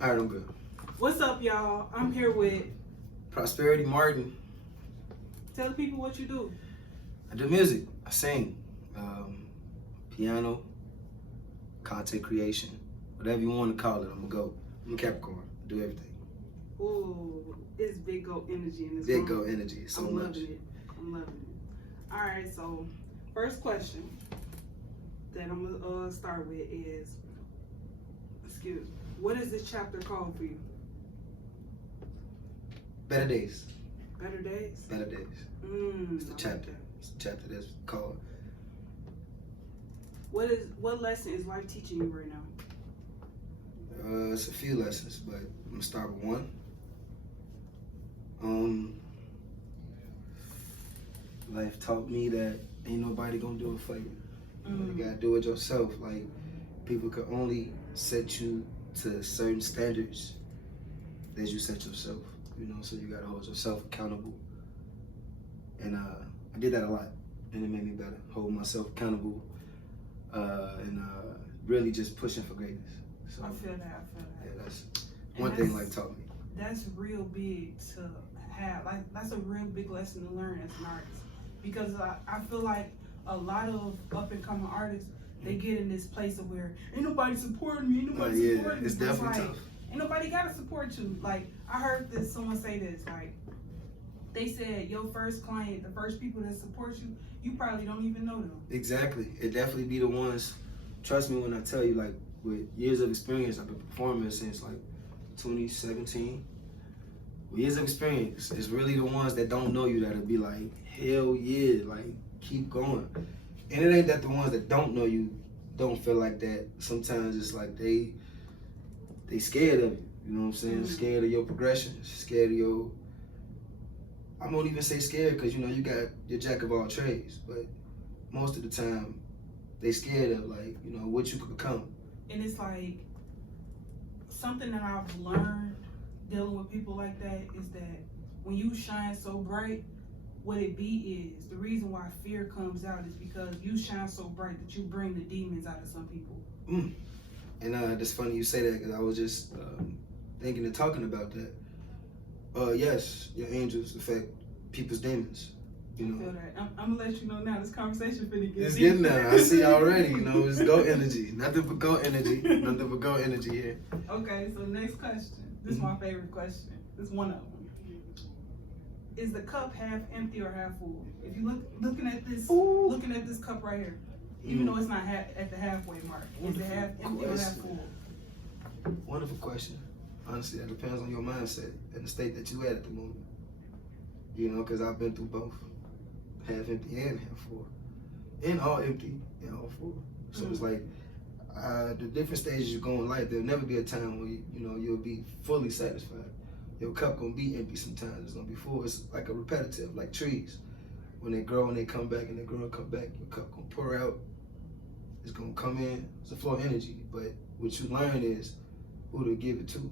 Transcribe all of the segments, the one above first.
All right, I'm good. What's up, y'all? I'm here with. Prosperity Martin. Tell the people what you do. I do music. I sing, piano, content creation, whatever you want to call it. I'm a go. I'm a Capricorn. I do everything. Ooh, it's big go energy in this Big room. go energy. So I'm much. loving it. I'm loving it. All right, so first question that I'm gonna start with is, what is this chapter called for you? Better days. Better days. Better days. It's the chapter. It's the chapter that's called. What lesson is life teaching you right now? It's a few lessons, but I'm gonna start with one. Life taught me that ain't nobody gonna do it for you. You gotta do it yourself. Like, people can only set you to certain standards that you set yourself. So you gotta hold yourself accountable. And I did that a lot, and it made me better. Hold myself accountable, and really just pushing for greatness. So I feel that. yeah, that's one thing life taught me. That's real big to have. Like, that's a real big lesson to learn as an artist. Because I feel like a lot of up and coming artists, they get in this place of where ain't nobody supporting me, supporting me. It's definitely tough. Ain't nobody gotta support you. Like, I heard someone say this, like, they said your first client, the first people that support you, you probably don't even know them. Exactly. It definitely be the ones. Trust me when I tell you, like, with years of experience, I've been performing since like 2017. With years of experience, it's really the ones that don't know you that'll be like, hell yeah, like, keep going. And it ain't that the ones that don't know you don't feel like that. Sometimes it's like they scared of you. You know what I'm saying? Scared of your progression. Scared of your. I won't even say scared because you got your jack of all trades, but most of the time they scared of what you could become. And it's like something that I've learned dealing with people like that is that when you shine so bright, what it be is the reason why fear comes out is because you shine so bright that you bring the demons out of some people. And it's funny you say that because I was just thinking and talking about that. Yes, your angels affect people's demons. I feel that. I'm gonna let you know now. This conversation finna get. It's getting there. I see already. It's go energy. Nothing but go energy. Nothing but go energy here. Okay, so next question. This is my favorite question. This is one of them. Is the cup half empty or half full? If you looking at this cup right here, even though it's not at the halfway mark, is it half empty or half full? Wonderful question. Honestly, that depends on your mindset and the state that you at the moment. Because I've been through both, half empty and half full, and all empty and all full. So it's like the different stages you go in life. There'll never be a time where you'll be fully satisfied. Your cup gonna be empty sometimes. It's gonna be full. It's like a repetitive, like trees. When they grow and they come back and they grow and come back, your cup gonna pour out. It's gonna come in. It's a flow of energy. But what you learn is who to give it to.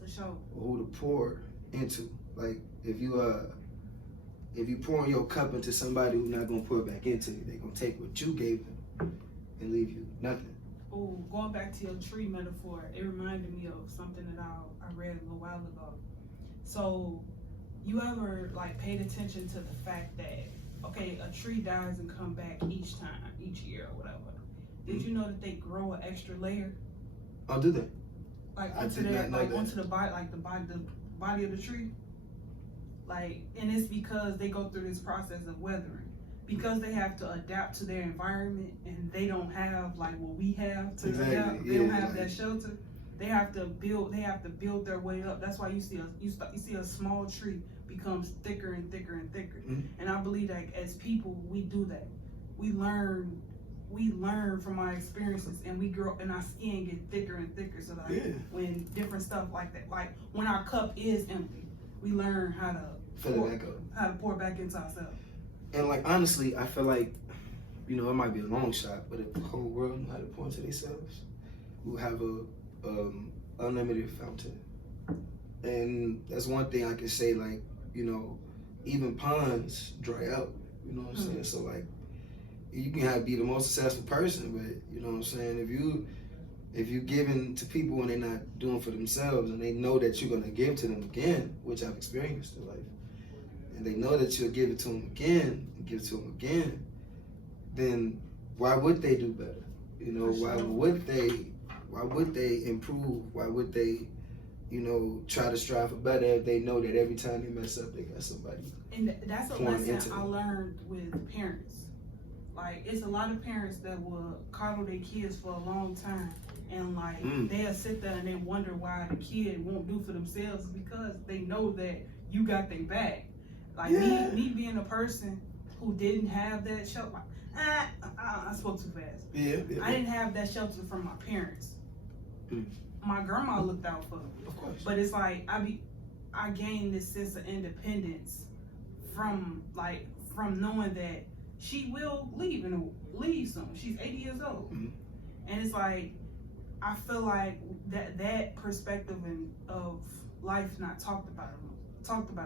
For sure. Or who to pour into. Like if you pour your cup into somebody who's not gonna pour it back into you, they're gonna take what you gave them and leave you nothing. Oh, going back to your tree metaphor, it reminded me of something that I read a little while ago. So, you ever paid attention to the fact that, okay, a tree dies and come back each year or whatever. Did you know that they grow an extra layer? Oh, do they? Onto the body of the tree. And it's because they go through this process of weathering. Because they have to adapt to their environment and they don't have what we have to adapt. They don't have that shelter. They have to build their way up. That's why you see a small tree becomes thicker and thicker and thicker. And I believe that as people we do that. We learn from our experiences and we grow and our skin get thicker and thicker. So when different stuff like that, like when our cup is empty, we learn how to pour back into ourselves. And honestly, I feel like, it might be a long shot, but if the whole world knew how to pour into themselves, we'll have a unlimited fountain. And that's one thing I can say, even ponds dry out, you know what I'm saying? So you can be the most successful person, but if If you're giving to people and they're not doing for themselves, and they know that you're gonna give to them again, which I've experienced in life, and they know that you'll give it to them again and give it to them again, then why would they do better? You know, why would they improve? Why would they, you know, try to strive for better if they know that every time they mess up, they got somebody? And that's a lesson I learned with parents. Like, it's a lot of parents that will coddle their kids for a long time, and like they'll sit there and they wonder why the kid won't do for themselves, because they know that you got their back. Like me being a person who didn't have that shelter, I spoke too fast. I didn't have that shelter from my parents. My grandma looked out for me, of course. But it's like I gained this sense of independence from knowing that she will leave soon. She's 80 years old, and it's like I feel like that perspective of life not talked about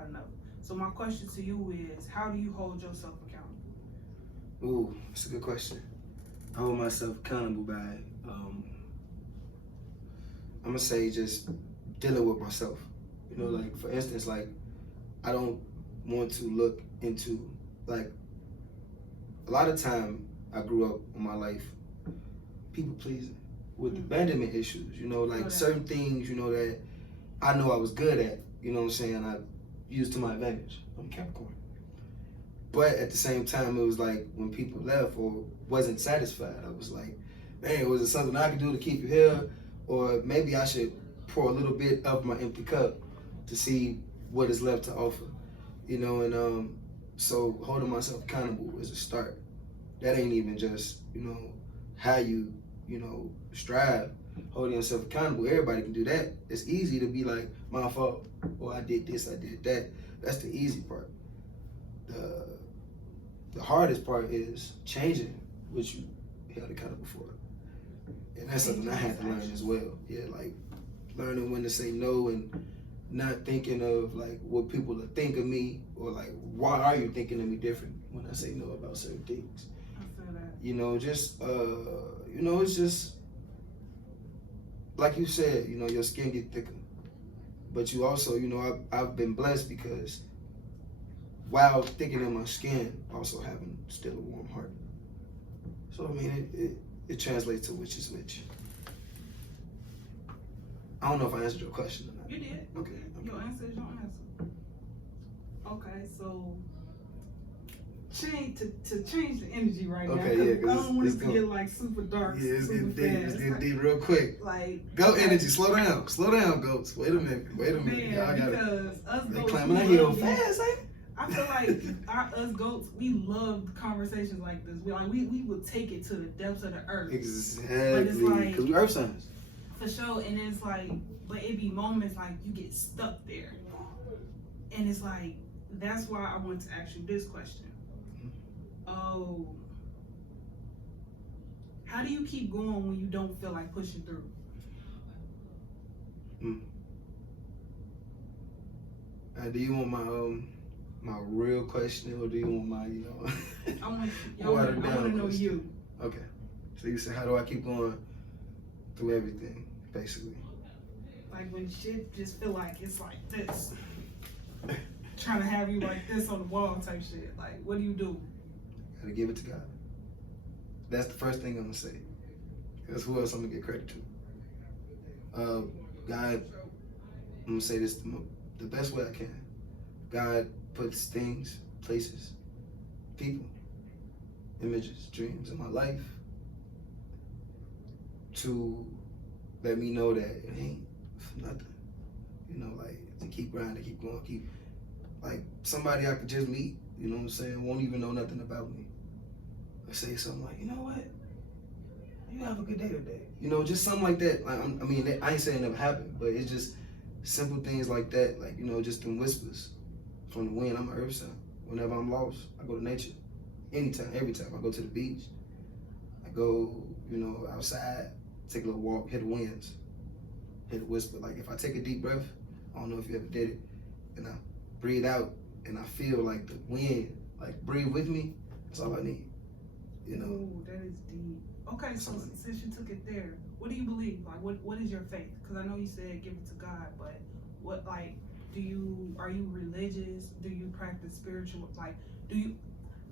enough. So my question to you is, how do you hold yourself accountable? Ooh, that's a good question. I hold myself accountable by I'm gonna say just dealing with myself. You know, like for instance, like I don't want to look into, like, a lot of time I grew up in my life people pleasing with abandonment issues, you know, like certain things, you know, that I know I was good at, you know what I'm saying, I used to my advantage. I'm Capricorn. But at the same time, it was like when people left or wasn't satisfied, I was like, man, was it something I could do to keep you here? Or maybe I should pour a little bit of my empty cup to see what is left to offer, you know, and so holding myself accountable is a start. That ain't even just, you know, how you know, strive. Holding yourself accountable, everybody can do that. It's easy to be like, my fault, or I did this, I did that. That's the easy part. The hardest part is changing what you held accountable for. And that's something I had to learn as well. Yeah, like learning when to say no and not thinking of like what people will think of me, or like, why are you thinking of me different when I say no about certain things? I feel that. You know, just you know, it's just like you said, you know, your skin get thicker. But you also, you know, I've been blessed because while thickening my skin, also having still a warm heart. So I mean, it translates to which is which. I don't know if I answered your question or not. You did. Okay. Your answer is your answer. Okay, so change the energy right now. Okay, yeah, I don't want it to get like super dark. Yeah, it's getting deep. It's getting like, deep real quick. Like, go energy, slow down, goats. Wait a minute. Man, Y'all got because us they goats, climbing that hill fast, ain't it? I feel like us goats, we love conversations like this. We would take it to the depths of the earth. Exactly. Because we earth signs. For sure, and it's like, but it be moments like you get stuck there, and it's like, that's why I want to ask you this question. Oh, how do you keep going when you don't feel like pushing through? Do you want my real question, or do you want my, you know? I want to know you. Okay. So you said, how do I keep going through everything, basically? Like when shit just feel like it's like this, trying to have you like this on the wall type shit. Like, what do you do? Gotta give it to God. That's the first thing I'm gonna say. Because who else I'm gonna get credit to? God, I'm gonna say this the best way I can. God puts things, places, people, images, dreams in my life to let me know that it ain't for nothing. You know, like, to keep grinding, keep going, keep, like, somebody I could just meet, you know what I'm saying, won't even know nothing about me. Or say something like, you know what, you have a good day today. You know, just something like that. Like, I mean, I ain't saying it never happened, but it's just simple things like that, like, you know, just them whispers from the wind. I'm an earth sign. Whenever I'm lost, I go to nature. Anytime, every time. I go to the beach. I go, you know, outside, take a little walk, hit the winds, hit a whisper. Like, if I take a deep breath, I don't know if you ever did it, and I breathe out, and I feel like the wind, like, breathe with me, that's all I need, you know? Ooh, that is deep. Okay, so since you took it there, what do you believe? Like, what is your faith? Because I know you said give it to God, but what, like, are you religious? Do you practice spiritual? Like, do you?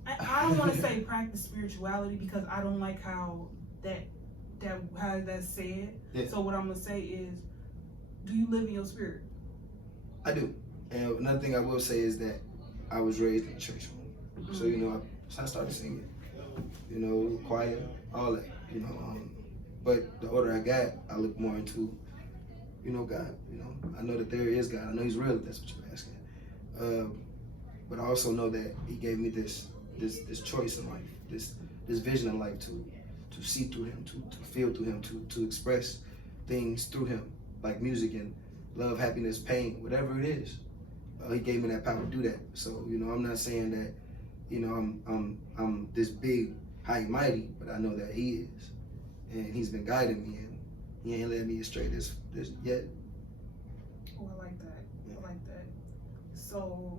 I don't want to say practice spirituality because I don't like how that's said. Yeah. So what I'm gonna say is, do you live in your spirit? I do. And another thing I will say is that I was raised in church home. Mm-hmm. So, you know, I started singing, you know, choir, all that, you know. But the older I got, I look more into, you know, God. You know, I know that there is God. I know He's real, if that's what you're asking. But I also know that He gave me this choice in life, this vision in life to see through Him, to feel through Him, to express things through Him, like music and love, happiness, pain, whatever it is. He gave me that power to do that. So, you know, I'm not saying that, you know, I'm this big, high and mighty, but I know that He is, and He's been guiding me, and He ain't led me astray this yet. Oh, I like that. Yeah. I like that. So,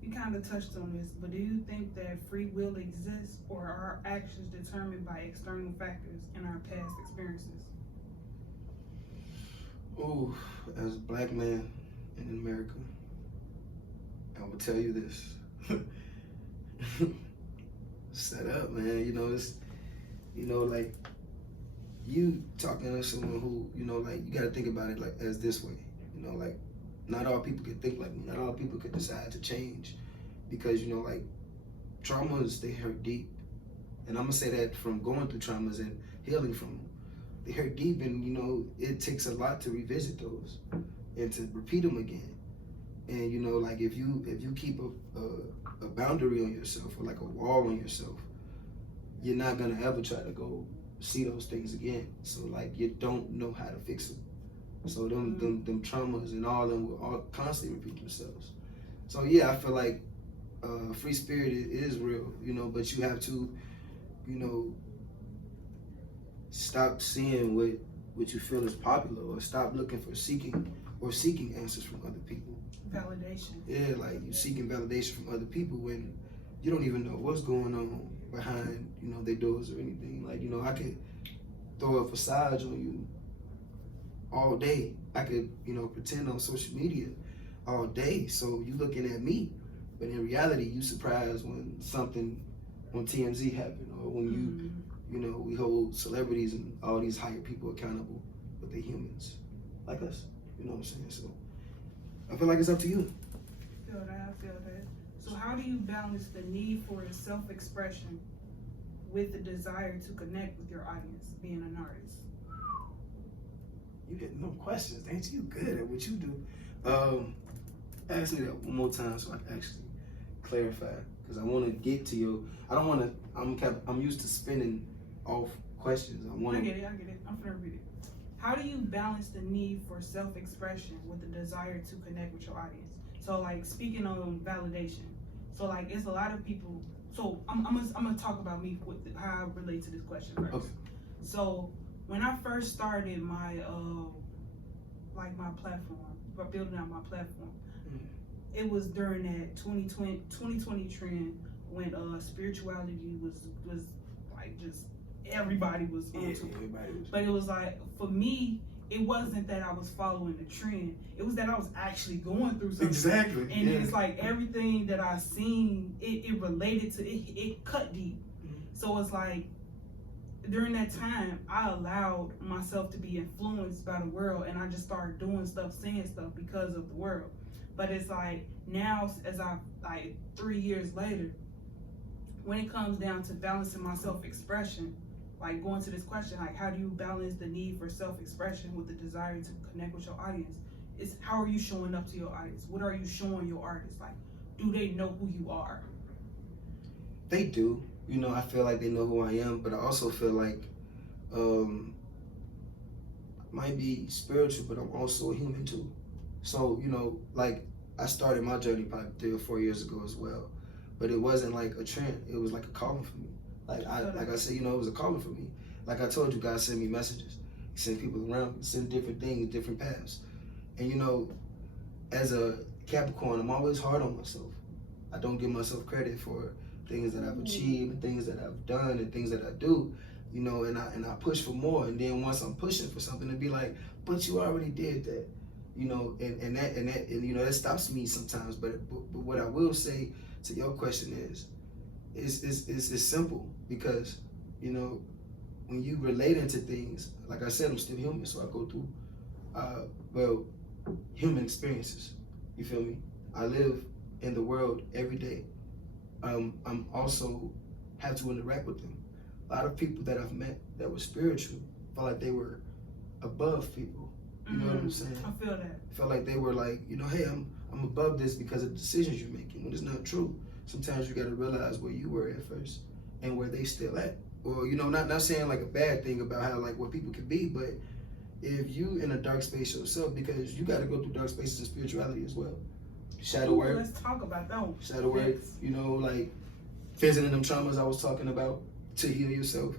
you kind of touched on this, but do you think that free will exists, or are our actions determined by external factors and our past experiences? Oh, as a black man in America, I will tell you this. Set up, man. You know, it's, you know, like, you talking to someone who, you know, like, you got to think about it like as this way. You know, like, not all people can think like me. Not all people could decide to change, because, you know, like, traumas, they hurt deep. And I'm gonna say that from going through traumas and healing from them. They hurt deep, and, you know, it takes a lot to revisit those and to repeat them again. And, you know, like, if you keep a boundary on yourself, or like a wall on yourself, you're not gonna ever try to go see those things again. So, like, you don't know how to fix them. So them traumas and all them will all constantly repeat themselves. So yeah, I feel like free spirit is real, you know, but you have to, you know, stop seeing what you feel is popular, or stop looking for seeking answers from other people. Validation. Yeah, like, you're seeking validation from other people when you don't even know what's going on behind, you know, their doors or anything. Like, you know, I could throw a facade on you all day. I could, you know, pretend on social media all day, so you looking at me, but in reality, you surprised when something on TMZ happened, or when you know, we hold celebrities and all these higher people accountable, but they're humans like us. You know what I'm saying? So I feel like it's up to you. I feel that. So how do you balance the need for self-expression with the desire to connect with your audience, being an artist? You get no questions. Ain't you good at what you do? Ask me that one more time so I can actually clarify, because I want to get to your. I don't want to. I'm used to spinning off questions. I get it. I'm gonna repeat it. How do you balance the need for self-expression with the desire to connect with your audience? So, like, speaking on validation. So, like, it's a lot of people. So I'm gonna talk about me with how I relate to this question first. Okay. So when I first started my my platform, or building out my platform, it was during that 2020 trend when spirituality was like, just everybody was onto it. But it was like, for me, it wasn't that I was following the trend. It was that I was actually going through something. Exactly. And it's like everything that I seen, it related to it. It cut deep. So it's like, during that time, I allowed myself to be influenced by the world, and I just started doing stuff, saying stuff because of the world. But it's like, now, as I, like, 3 years later, when it comes down to balancing my self-expression, like, going to this question, like, how do you balance the need for self-expression with the desire to connect with your audience? It's, how are you showing up to your audience? What are you showing your artists? Like, do they know who you are? They do. You know, I feel like they know who I am, but I also feel like I might be spiritual, but I'm also a human too. So, you know, like, I started my journey probably 3 or 4 years ago as well, but it wasn't like a trend. It was like a calling for me. Like I said, you know, it was a calling for me. Like I told you, God sent me messages. He sent people around, he sent different things, different paths. And, you know, as a Capricorn, I'm always hard on myself. I don't give myself credit for things that I've achieved, and things that I've done, and things that I do. you know, and I push for more. And then once I'm pushing for something, to be like, but you already did that, you know, and you know, that stops me sometimes. But what I will say to your question is it's simple, because, you know, when you relate into things, like I said, I'm still human, so I go through human experiences. You feel me? I live in the world every day. I'm also have to interact with them. A lot of people that I've met that were spiritual felt like they were above people. You know what I'm saying? I feel that. Felt like they were like, you know, hey, I'm above this because of the decisions you're making. When it's not true. Sometimes you got to realize where you were at first and where they still at. Or, you know, not saying like a bad thing about how, like, what people can be, but if you in a dark space yourself, because you got to go through dark spaces in spirituality as well. Shadow work. Let's talk about that one. Shadow work, you know, like visiting them traumas I was talking about to heal yourself.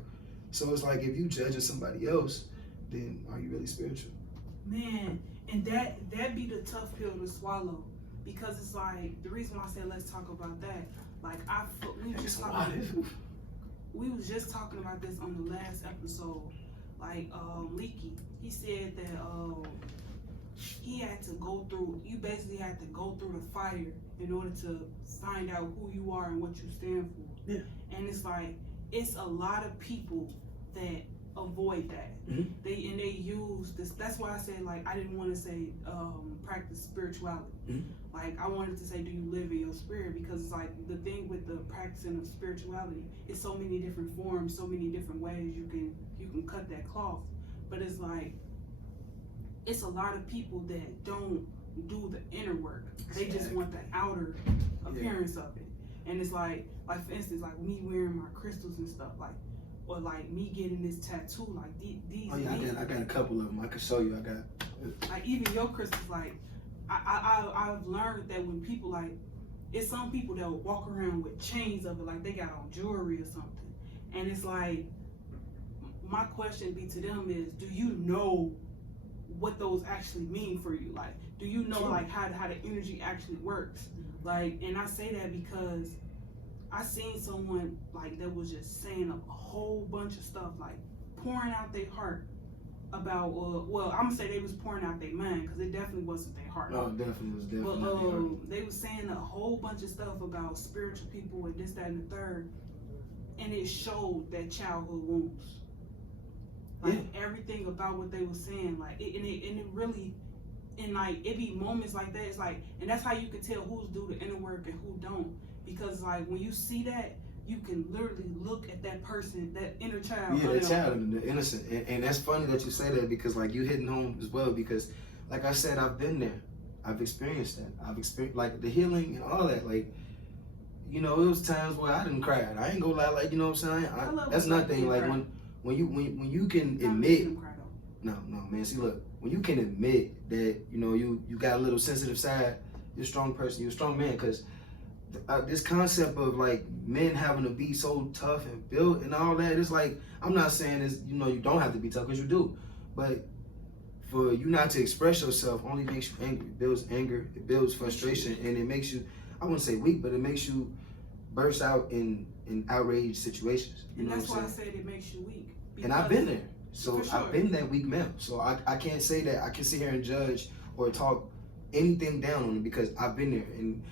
So it's like, if you judging somebody else, then are you really spiritual? Man, and that be the tough pill to swallow, because it's like, the reason why I said let's talk about that, like we was just talking about this on the last episode. Like Leaky, he said that he had to go through, you basically had to go through the fire in order to find out who you are and what you stand for. Yeah. And it's like, it's a lot of people that avoid that. Mm-hmm. They use this. That's why I said, like, I didn't want to say practice spirituality. Mm-hmm. Like, I wanted to say, do you live in your spirit? Because it's like, the thing with the practicing of spirituality, it's so many different forms, so many different ways you can cut that cloth. But it's like, it's a lot of people that don't do the inner work. They just want the outer appearance of it. And it's like for instance, like me wearing my crystals and stuff, like, or like me getting this tattoo, like these. Oh yeah, I got a couple of them. I can show you. I got. Like even your crystals, like I've learned that when people, like, it's some people that will walk around with chains of it, like they got on jewelry or something, and it's like, my question be to them is, do you know what those actually mean for you? Like, do you know like how the energy actually works? Like, and I say that because I seen someone like that was just saying a whole bunch of stuff, like pouring out their heart about well, I'm gonna say they was pouring out their mind, because it definitely wasn't their heart. No, it definitely was definitely but not their heart. they was saying a whole bunch of stuff about spiritual people and this, that, and the third, and it showed that childhood wounds. Like everything about what they were saying, like it really, and like it be moments like that. It's like, and that's how you can tell who's do the inner work and who don't, because like when you see that, you can literally look at that person, that inner child. Yeah, that child, the innocent, and that's funny that you say that, because like you hitting home as well, because like I said, I've been there, I've experienced that, I've experienced like the healing and all that, like, you know, it was times where I didn't cry. I ain't gonna lie, like, you know what I'm saying. That's nothing. Like when you can admit, no man, see look, when you can admit that, you know, you got a little sensitive side, you're a strong person, you're a strong man, because this concept of like men having to be so tough and built and all that, it's like, I'm not saying this, you know, you don't have to be tough, because you do, but for you not to express yourself only makes you angry. It builds anger, it builds frustration, and it makes you, I wouldn't say weak, but it makes you burst out in outraged situations. You and know that's what I'm why saying? I said it makes you weak. And I've been there. So sure. I've been that weak male. So I can't say that I can sit here and judge or talk anything down on it, because I've been there. And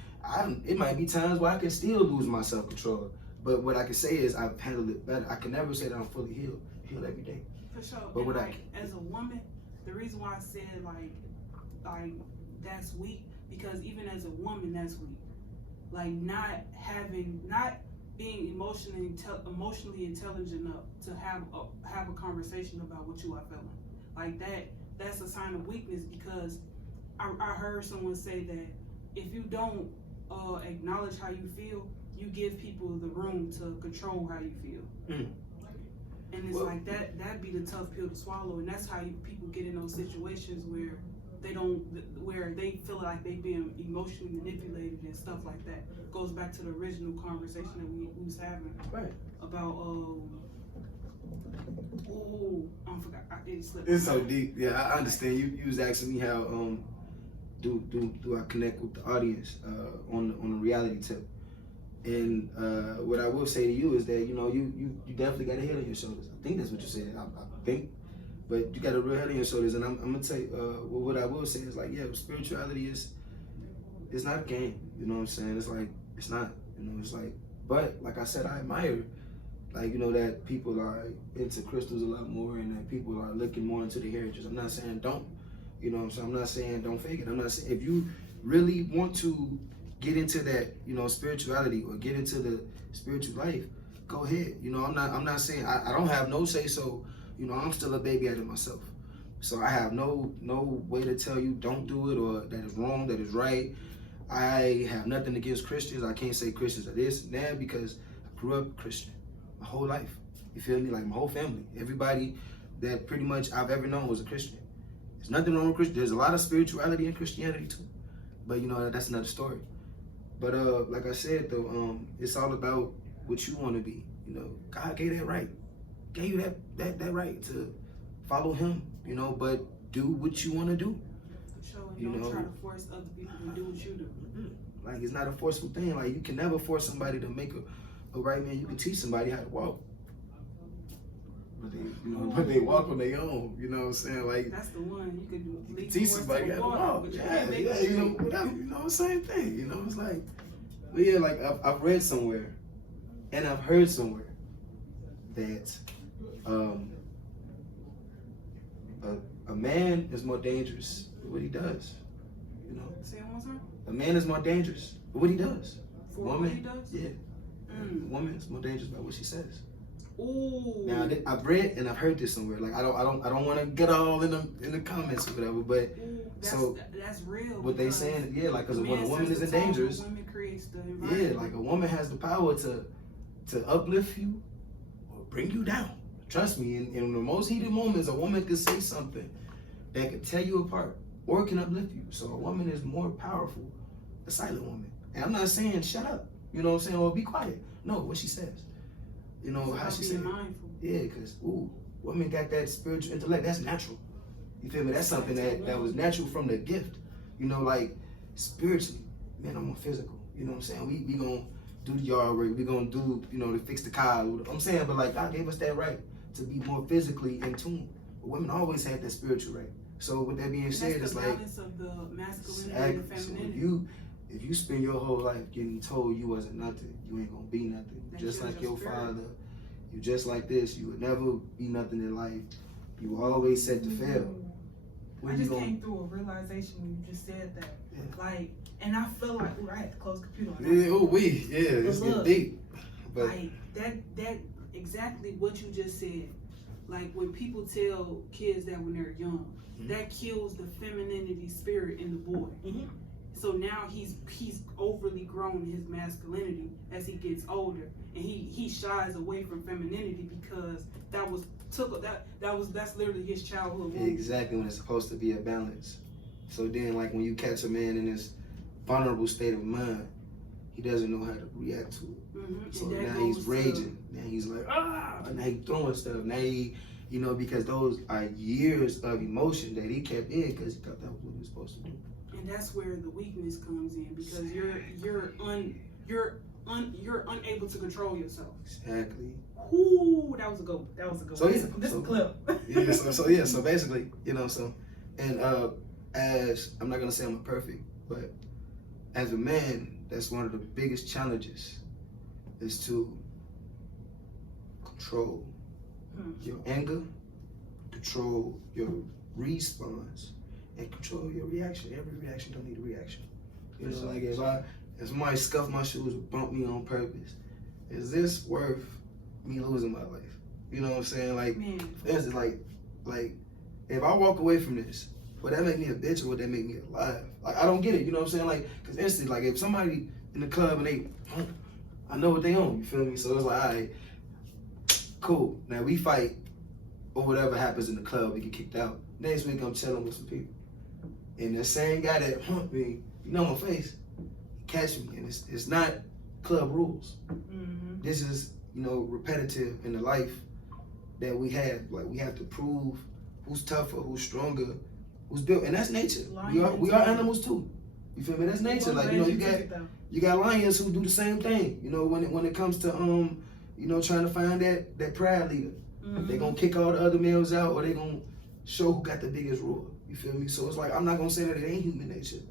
it might be times where I can still lose my self-control. But what I can say is I've handled it better. I can never say that I'm fully healed every day. For sure. But what like, as a woman, the reason why I said like that's weak, because even as a woman, that's weak. Like not being emotionally intelligent enough to have a conversation about what you are feeling. Like that's a sign of weakness, because I heard someone say that if you don't acknowledge how you feel, you give people the room to control how you feel. And it's like that'd be the tough pill to swallow, and that's how people get in those situations where they feel like they being emotionally manipulated and stuff like that. Goes back to the original conversation that we was having, right, about I forgot. It slipped. It's so deep. Yeah, I understand. You was asking me how do I connect with the audience on the reality tip. And what I will say to you is that, you know, you definitely got a head on your shoulders. I think that's what you said. I think. But you got a real head on your shoulders. And I'm going to tell you, what I will say is like, yeah, spirituality it's not a game. You know what I'm saying? It's like, it's not. You know, it's like, but like I said, I admire, like, you know, that people are into crystals a lot more and that people are looking more into the heritage. I'm not saying don't. You know what I'm saying? I'm not saying don't fake it. I'm not saying, if you really want to get into that, you know, spirituality or get into the spiritual life, go ahead. You know, I'm not saying I don't have no say so. You know, I'm still a baby at it myself. So I have no way to tell you don't do it or that is wrong, that is right. I have nothing against Christians. I can't say Christians are this and that because I grew up Christian my whole life. You feel me? Like my whole family. Everybody that pretty much I've ever known was a Christian. There's nothing wrong with Christian. There's a lot of spirituality in Christianity too. But you know, that's another story. But like I said though, it's all about what you want to be. You know, God gave that right. Gave you that right to follow him, you know, but do what you want to do. You don't try to force other people to do what you do. Like, it's not a forceful thing. Like, you can never force somebody to make a right man. You can teach somebody how to walk. But they, you know, but they walk on their own. You know what I'm saying? Like, that's the one you could do. Teach somebody how to walk. Yeah, you know, whatever. You know, same thing. You know, it's like, but yeah, like I've read somewhere, and I've heard somewhere that a man is more dangerous with what he does. You know, say it one time. A man is more dangerous with what he does. For woman, what he does? Yeah. A woman is more dangerous by what she says. Ooh. Now I've read and I've heard this somewhere. Like I don't want to get all in the comments or whatever, but that's real. What they saying, yeah, like because when a woman is in dangerous, women creates the environment. Yeah, like a woman has the power to uplift you or bring you down. Trust me, in the most heated moments, a woman could say something that could tear you apart or can uplift you. So a woman is more powerful, a silent woman. And I'm not saying shut up, you know what I'm saying, or be quiet. No, what she says. You know, how she said it. Yeah, because, women got that spiritual intellect. That's natural. You feel me? That's something that was natural from the gift. You know, like, spiritually, man, I'm more physical. You know what I'm saying? We gonna do the yard work. We gonna do, you know, to fix the car. I'm saying, but like, God gave us that right to be more physically in tune. But women always had that spiritual right. So with that being said, it's like, balance of the masculinity and the femininity. So if you spend your whole life getting told you wasn't nothing, you ain't gonna be nothing. Just like your father, you just like this. You would never be nothing in life. You were always set to fail. I just came through a realization when you just said that. Yeah. Like, and I feel like, I had to close the computer on that. It's getting deep. But like that exactly what you just said. Like when people tell kids that when they're young, that kills the femininity spirit in the boy. So now he's overly grown in his masculinity as he gets older, and he shies away from femininity because that's literally his childhood wound. Exactly, when it's supposed to be a balance. So then, like when you catch a man in this vulnerable state of mind, he doesn't know how to react to it. So now he's raging. Now he's like, now he's throwing stuff. Now he, you know, because those are years of emotion that he kept in because he thought that was what he was supposed to do. And that's where the weakness comes in because you're unable to control yourself. Exactly. Ooh, that was a good one. So this is a clip. So basically, you know, and as I'm not gonna say I'm perfect, but as a man, that's one of the biggest challenges is to control your anger, control your response, and control your reaction. Every reaction don't need a reaction. You know, like if somebody scuffed my shoes or bumped me on purpose, is this worth me losing my life? You know what I'm saying? Like, for instance, like if I walk away from this, would that make me a bitch or would that make me alive? Like, I don't get it. You know what I'm saying? Like, because instantly, like if somebody in the club and they, I know what they own. You feel me? So it's like, all right, cool. Now we fight or whatever happens in the club, we get kicked out. Next week I'm chilling with some people. And the same guy that humped me, you know my face, catch me. And it's not club rules. This is, you know, repetitive in the life that we have. Like we have to prove who's tougher, who's stronger, who's built. And that's nature. We are animals too. You feel me? That's nature. Like, you got lions who do the same thing. You know, when it comes to trying to find that pride leader. Mm-hmm. They gonna kick all the other males out, or they gonna show who got the biggest roar. You feel me? So it's like, I'm not gonna say that it ain't human nature,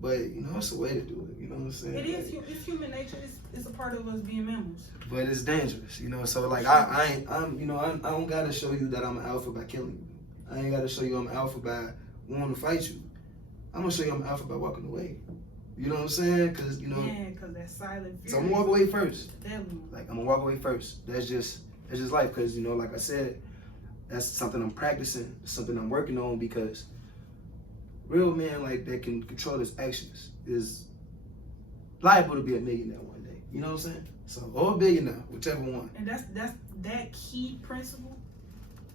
but it's a way to do it. You know what I'm saying? It is. It's human nature. It's a part of us being mammals. But it's dangerous. So like, I don't gotta show you that I'm an alpha by killing you. I ain't gotta show you I'm an alpha by wanting to fight you. I'm gonna show you I'm an alpha by walking away. You know what I'm saying? Because because that silent fear. So I'm gonna walk away first. Like, I'm gonna walk away first. That's just life. Because like I said, that's something I'm practicing. It's something I'm working on, because real men like that can control his actions is liable to be a millionaire one day. You know what I'm saying? So, or a billionaire, whichever one. And that key principle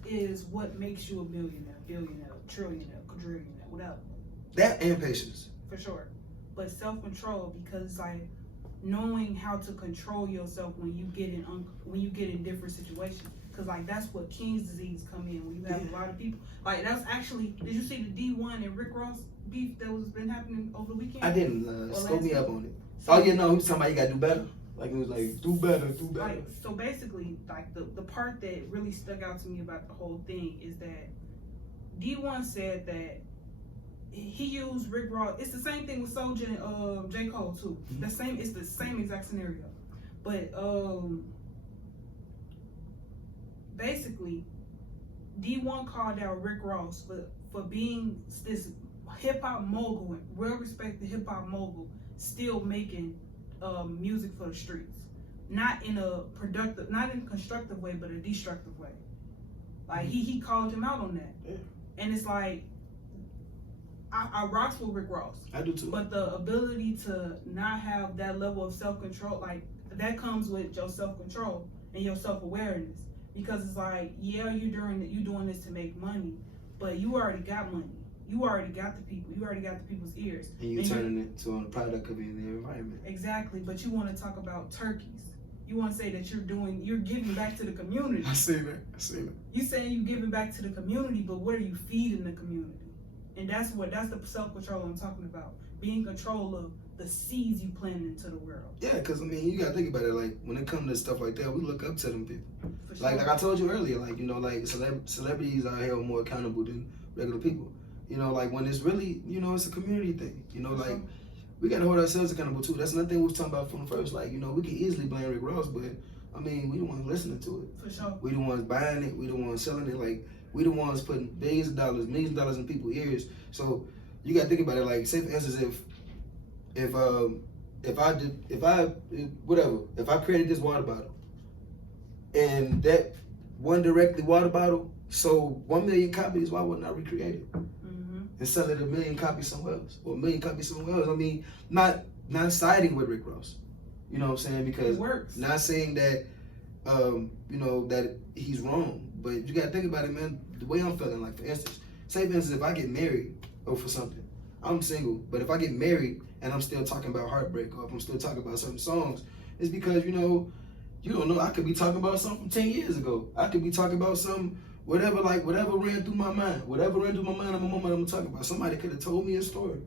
is what makes you a millionaire, billionaire, trillionaire, quadrillionaire, whatever. That and patience. For sure. But self-control, because it's like knowing how to control yourself when you get in different situations. Because like, that's what King's disease come in, when you have a lot of people. Like, that's actually, did you see the D1 and Rick Ross beef that was been happening over the weekend? I didn't. Scope me up on it. So, he was talking about you gotta do better. Like, it was like, do better. Like, so basically, like, the part that really stuck out to me about the whole thing is that D1 said that he used Rick Ross. It's the same thing with Soulja and J. Cole too. Mm-hmm. It's the same exact scenario. But basically, D1 called out Rick Ross for being this hip hop mogul, well respected hip hop mogul, still making music for the streets. Not in a constructive way, but a destructive way. Like, he called him out on that. Yeah. And it's like, I rock with Rick Ross. I do too. But the ability to not have that level of self-control, like, that comes with your self-control and your self-awareness. Because it's like, you're doing this to make money, but you already got money. You already got the people. You already got the people's ears. And you're turning it to a product of the environment. Exactly. But you want to talk about turkeys. You want to say that you're giving back to the community. I see that. You saying you're giving back to the community, but what are you feeding the community? And that's the self-control I'm talking about. Being in control of the seeds you plant into the world. Yeah, because you gotta think about it. Like, when it comes to stuff like that, we look up to them people. For sure. Like I told you earlier, like, like celebrities are held more accountable than regular people. Like, when it's really, it's a community thing. Like, we gotta hold ourselves accountable too. That's another thing we was talking about from the first. Like, we can easily blame Rick Ross, but we the ones listening to it. For sure. We the ones buying it. We the ones selling it. Like, we the ones putting billions of dollars, millions of dollars in people's ears. So you gotta think about it. Like, say for instance, if I created this water bottle, and that one directly water bottle sold 1 million copies, why wouldn't I recreate it and sell it 1 million copies somewhere else, or 1 million copies somewhere else? Not siding with Rick Ross. You know what I'm saying? Because it works. Not saying that that he's wrong, but you gotta think about it, man. The way I'm feeling, like, for instance, if I get married for something, I'm single, but if I get married and I'm still talking about heartbreak, or if I'm still talking about certain songs, it's because, you don't know, I could be talking about something 10 years ago. I could be talking about something, whatever ran through my mind. Whatever ran through my mind at the moment I'm talking about. Somebody could have told me a story.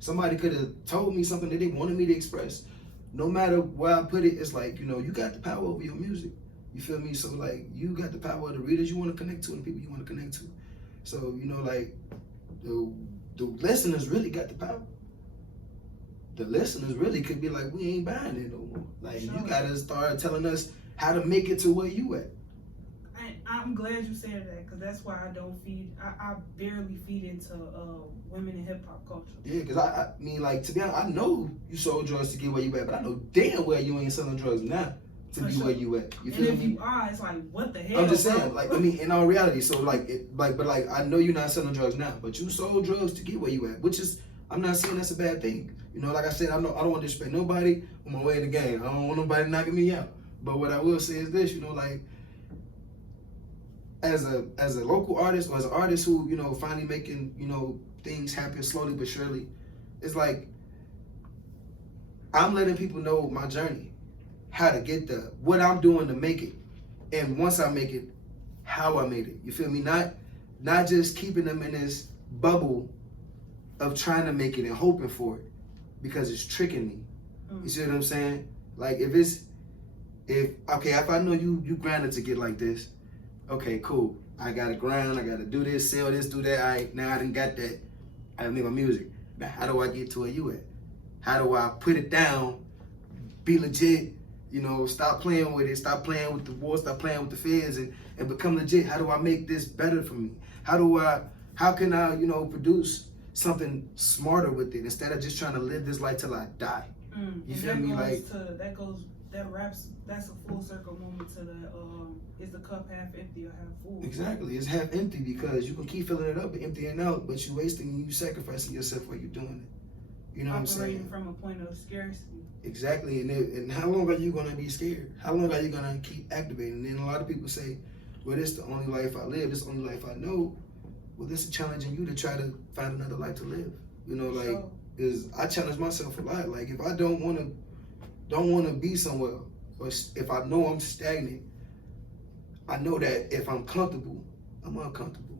Somebody could have told me something that they wanted me to express. No matter where I put it, it's like, you got the power over your music. You feel me? So, like, you got the power of the readers you want to connect to and the people you want to connect to. So, like, the listeners really got the power. The listeners really could be like, we ain't buying it no more. Like, you gotta start telling us how to make it to where you at. I'm glad you said that, because that's why I barely feed into women in hip hop culture. Yeah, because I mean, like, to be honest, I know you sold drugs to get where you at, but I know damn well you ain't selling drugs now to be where you at. You feel me? And if you are, it's like, what the hell? I'm just saying, like, in all reality, so but I know you're not selling drugs now, but you sold drugs to get where you at, which is, I'm not saying that's a bad thing. Like I said, I don't want to disrespect nobody on my way in the game. I don't want nobody knocking me out. But what I will say is this, like, as a local artist, or as an artist who, finally making, things happen slowly but surely, it's like, I'm letting people know my journey, how to get there, what I'm doing to make it, and once I make it, how I made it. You feel me? Not just keeping them in this bubble of trying to make it and hoping for it. because it's tricking me. You see what I'm saying? Like if I know you grinded to get like this, okay, cool. I gotta grind, I gotta do this, sell this, do that. All right, now I done got that. I make my music. Now how do I get to where you at? How do I put it down, be legit, you know, stop playing with it, stop playing with the war, stop playing with the feds and become legit? How do I make this better for me? How can I, you know, produce something smarter with it instead of just trying to live this life till I die? You feel me? Like that's a full circle moment to the is the cup half empty or half full? Exactly, it's half empty because you can keep filling it up and emptying out, but you wasting and you sacrificing yourself while you're doing it. You know what I'm saying? Operating from a point of scarcity. Exactly, and how long are you gonna be scared? How long are you gonna keep activating? And then a lot of people say, well, this is the only life I live, this is the only life I know. Well, this is challenging you to try to find another life to live. You know, like, because I challenge myself a lot. Like, if I don't wanna be somewhere, or if I know I'm stagnant, I know that if I'm comfortable, I'm uncomfortable.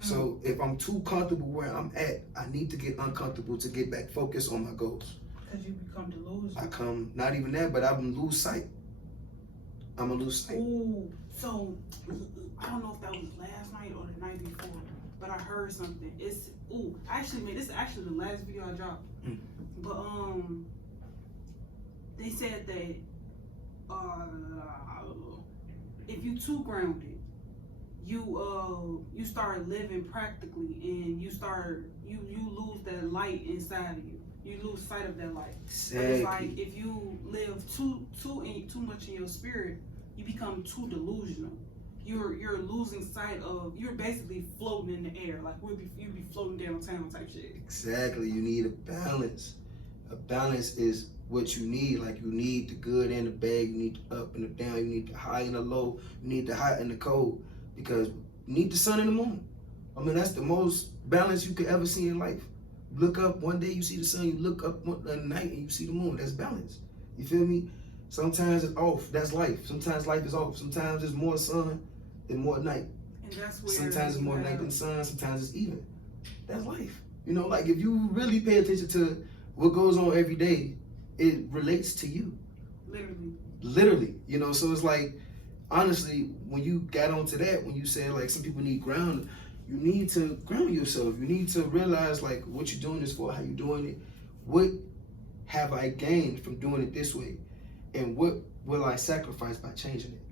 So if I'm too comfortable where I'm at, I need to get uncomfortable to get back focused on my goals. Because you become delusional. Not even that, but I'm gonna lose sight. Ooh, so I don't know if that was last night or the night before, but I heard something. This is actually the last video I dropped. But they said that if you too grounded, you start living practically, and you lose that light inside of you. You lose sight of that light. Exactly. It's like if you live too much in your spirit, you become too delusional. You're losing sight of. You're basically floating in the air, like you be floating downtown type shit. Exactly. You need a balance. A balance is what you need. Like, you need the good and the bad. You need the up and the down. You need the high and the low. You need the hot and the cold, because you need the sun and the moon. I mean, that's the most balance you could ever see in life. Look up one day, you see the sun. You look up at night and you see the moon. That's balance. You feel me? Sometimes it's off. That's life. Sometimes life is off. Sometimes there's more sun and more night. And that's where sometimes it's more night than sun. Sometimes it's even. That's life. You know, like, if you really pay attention to what goes on every day, it relates to you. Literally. You know, so it's like, honestly, when you got onto that, when you said, like, some people need ground, you need to ground yourself. You need to realize, like, what you're doing this for, how you're doing it. What have I gained from doing it this way? And what will I sacrifice by changing it?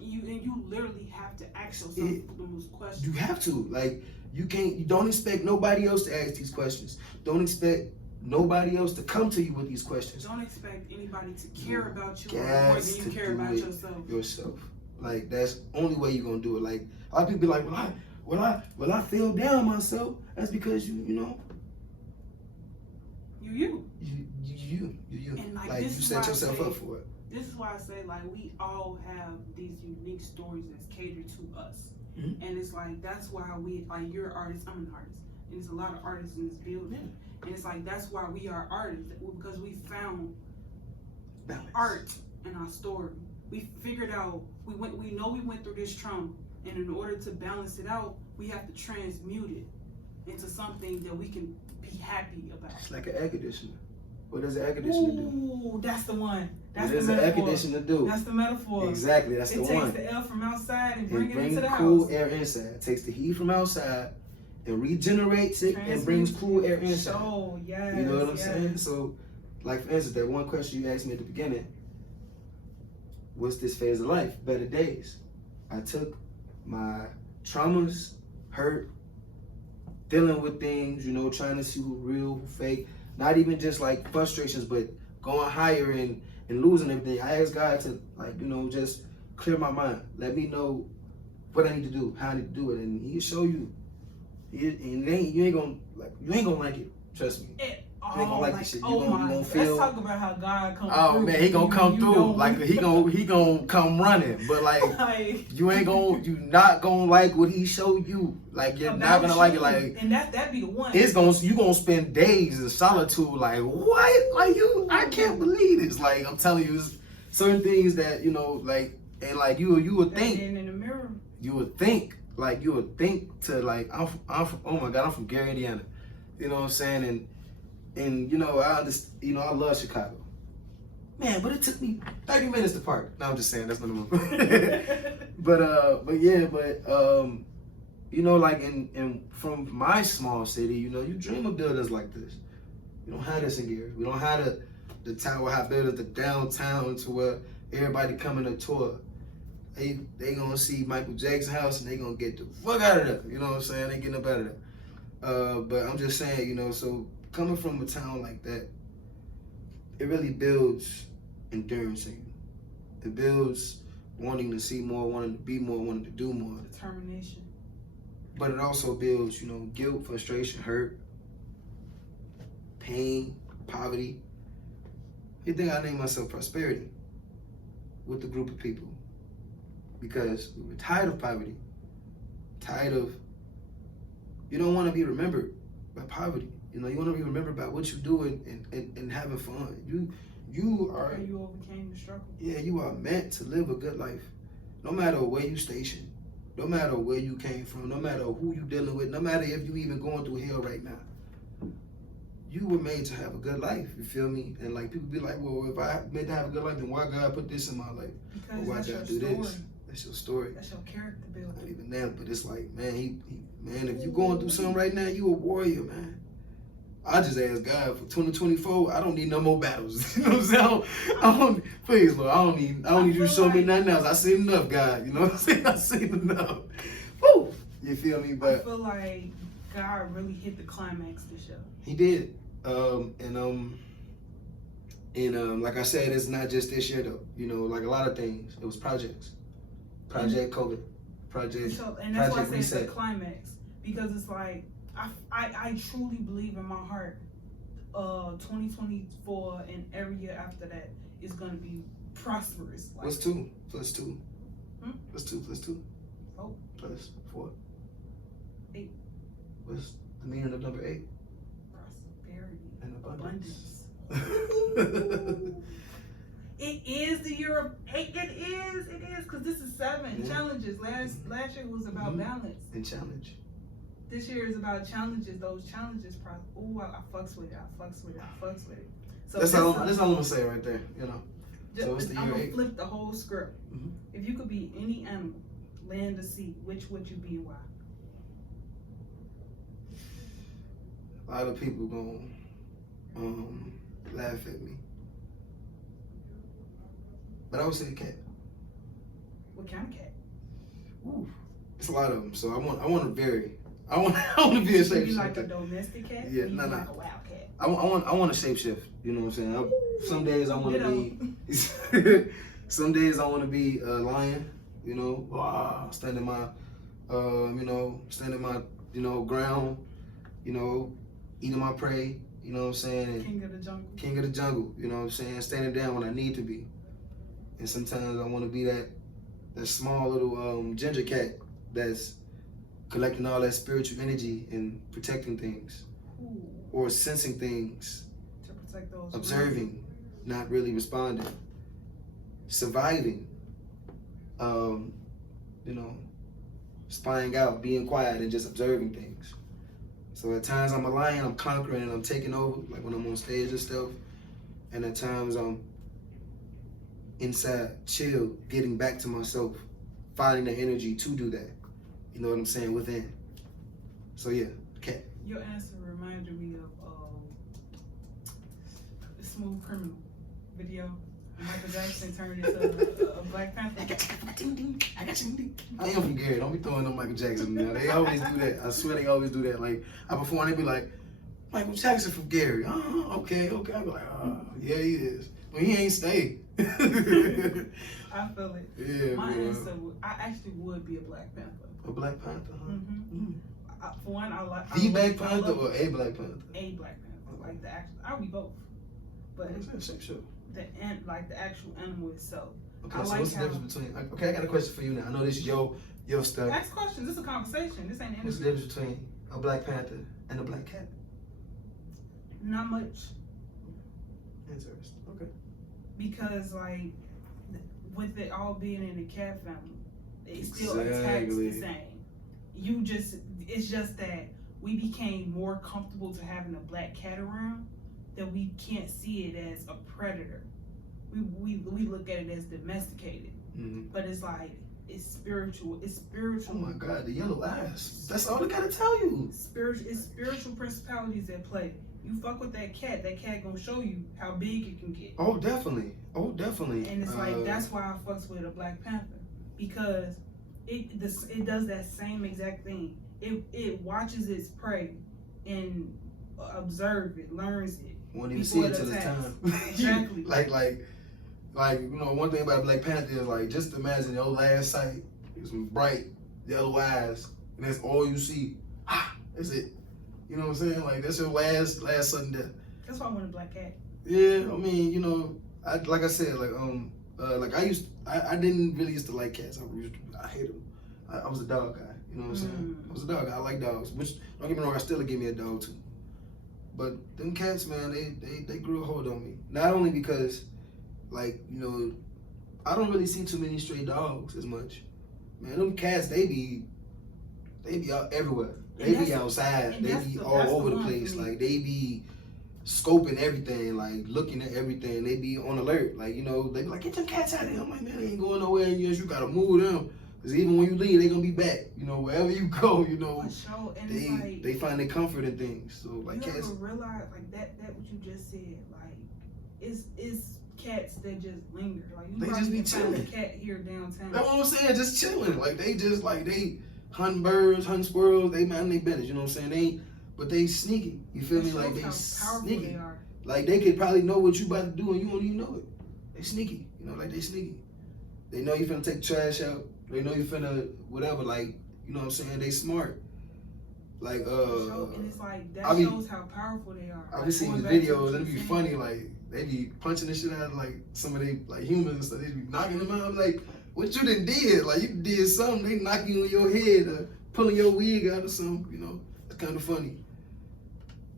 You literally have to ask yourself those questions. You have to. Like, you don't expect nobody else to ask these questions. Don't expect nobody else to come to you with these questions. Don't expect anybody to care about you more than you care about yourself. Like, that's the only way you're gonna do it. Like, a lot of people be like, well, I feel down myself. That's because you know. You. And like you set yourself up for it. This is why I say, like, we all have these unique stories that's catered to us. And it's like, that's why you're an artist, I'm an artist. And there's a lot of artists in this building. And it's like, that's why we are artists, because we found balance. Art in our story. We figured out, we know we went through this trauma, and in order to balance it out, we have to transmute it into something that we can be happy about. It's like an air conditioner. What does an air conditioner do? Ooh, that's the one. That's what does an air conditioner do? That's the metaphor. Exactly, that's the one. It takes the air from outside and brings it into the house. Cool air inside. It takes the heat from outside and regenerates it and brings cool air inside. Oh, yes. You know what I'm saying? So, like, for instance, that one question you asked me at the beginning, what's this phase of life? Better days. I took my traumas, hurt, dealing with things, you know, trying to see who real, who fake. Not even just like frustrations, but going higher and losing everything. I asked God to, like, you know, just clear my mind. Let me know what I need to do, how I need to do it, and He'll show you. And you ain't gonna like it. Trust me. You ain't gonna like this shit. You gonna feel. Let's talk about how God comes through. Oh man, He gonna come through. Like, he gonna come running. But like, you not gonna like what He showed you. Like, you're not gonna like it. Like, and that be the one. You gonna spend days in solitude. Like, what? Like, I can't believe this. Like, I'm telling you, certain things that, you know, like, and like you would think. And in the mirror. You would think to, like, I'm from Gary, Indiana. You know what I'm saying? And And I understand. I love Chicago. Man, but it took me 30 minutes to park. No, I'm just saying that's not enough. But like in from my small city, you dream of buildings like this. We don't have this in Gary. We don't have the tower high buildings, the downtown to where everybody coming to tour. They gonna see Michael Jackson's house and they gonna get the fuck out of there. You know what I'm saying? They getting up out of there. But I'm just saying, so coming from a town like that, it really builds endurance in you. It builds wanting to see more, wanting to be more, wanting to do more. Determination. But it also builds, guilt, frustration, hurt, pain, poverty. You think I named myself prosperity with a group of people because we were tired of poverty, tired of, you don't want to be remembered by poverty. You want to be remembered by what you do and having fun. You overcame the struggle. Yeah, you are meant to live a good life. No matter where you station, no matter where you came from, no matter who you dealing with, no matter if you even going through hell right now. You were made to have a good life, you feel me? And like people be like, well, if I made to have a good life, then why God put this in my life? Because or why that's God your do story. this? That's your story. That's your character building. Not even that, but it's like, man, man, if you going through something right now, you a warrior, man. I just ask God for 2024. I don't need no more battles. You know what I'm saying? I don't please, Lord. I don't need you to show me nothing else. I seen enough, God. You know what I'm saying? I seen enough. Woo! You feel me? But I feel like God really hit the climax this year. He did. Like I said, it's not just this year though. Like a lot of things. It was projects. Project COVID. Project. And that's why I say Reset. it's the climax. Because it's like I truly believe in my heart 2024 and every year after that is gonna be prosperous. Like, What's 2 plus 2? What's 2 plus 2? 4 plus 4. 8. What's the meaning of number 8? Prosperity And abundance. It is the year of 8. It is because this is 7 challenges. Last year was about balance and challenge. This year is about challenges. Those challenges. I fucks with it. I fucks with it. So that's all I'm gonna say right there. So it's the I'm year gonna 8. flip the whole script. If you could be any animal, land or sea, which would you be and why? A lot of people gonna laugh at me, but I would say a cat. What kind of cat? Ooh, it's a lot of them. So I want to vary. I want to be a shapeshifter. You like a domestic cat? Yeah, no. like a wild cat? I want to shapeshift. You know what I'm saying? Some days I want to be. Some days I want to be a lion. Standing my, ground. Eating my prey. You know what I'm saying? And King of the jungle. King of the jungle. You know what I'm saying? Standing down when I need to be. And sometimes I want to be that small little ginger cat that's collecting all that spiritual energy and protecting things. Ooh. Or sensing things. To protect those. Observing, not really responding. Surviving. Spying out, being quiet and just observing things. So at times I'm a lion, I'm conquering and I'm taking over, like when I'm on stage and stuff. And at times I'm inside, chill, getting back to myself, finding the energy to do that. You know what I'm saying? Within. So yeah, cat. Your answer reminded me of the Smooth Criminal video. Michael Jackson turned into a Black Panther. I am from Gary. Don't be throwing no Michael Jackson now. They always do that. I swear they always do that. Like I perform, they be like, Michael Jackson from Gary. Oh, okay. I be like, yeah, he is. But he ain't stay. I feel it. Yeah, My man. answer, I actually would be a Black Panther. A Black Panther, huh? For one, I like the Black Panther or a Black Panther? A Black Panther, like the actual. I'll be both, but Sure. the actual animal itself. Okay, so what's the difference between? Okay, I got a question for you now. I know this is your stuff. Ask questions. This is a conversation. This ain't an What's the difference between a Black Panther and a black cat? Not much. Interesting. Okay. Because with it all being in the cat family, it still attacks the same. It's just that we became more comfortable to having a black cat around, that we can't see it as a predator. We look at it as domesticated, but it's like it's spiritual. It's spiritual. Oh my God, the yellow eyes. That's all they gotta tell you. It's spiritual principalities at play. You fuck with that cat gonna show you how big it can get. Oh, definitely. And it's like that's why I fucks with a Black Panther, because it does that same exact thing. It watches its prey and observe it, learns it. Won't even see it till it's time. Exactly. like you know, one thing about Black Panther is like, just imagine your last sight is some bright yellow eyes, and that's all you see. That's it. You know what I'm saying? Like, that's your last sudden death. That's why I want a black cat. Yeah, I mean, you know, like I said, like I didn't really used to like cats. I hate them. I was a dog guy. You know what I'm saying? I was a dog guy. I like dogs. Which, don't get me wrong, I still give me a dog too. But them cats, man, they grew a hold on me. Not only because, like, you know, I don't really see too many stray dogs as much. Man, them cats, they be out everywhere. They be outside. They be all over the place. Like, they be scoping everything, like looking at everything. They be on alert. Like, you know, they be like, get them cats out of here. I'm like, man, they ain't going nowhere. And you gotta move them. Because even when you leave, they gonna be back. You know, wherever you go, you know, they find their comfort in things. So, like, you cats. ever realize, like, that what you just said, like, it's cats that just linger. Like, you they probably just be can find chilling. a cat here downtown. That's what I'm saying, just chilling. Like, they hunting birds, hunting squirrels, they mind their business, you know what I'm saying? But they sneaky. You feel me? Like, they sneaky. They are. Like, they could probably know what you about to do and you don't even know it. They sneaky. You know, like, they sneaky. They know you finna take the trash out. They know you finna whatever, like, you know what I'm saying? They smart. Like, and it's like, that shows how powerful they are. I've been seeing the videos, and it'd be funny, like, they be punching the shit out of, like, some of they, like, humans and stuff. They be knocking them out. I'm like, what you done did? Like, you did something. They knock you on your head or pulling your wig out or something, you know? It's kind of funny.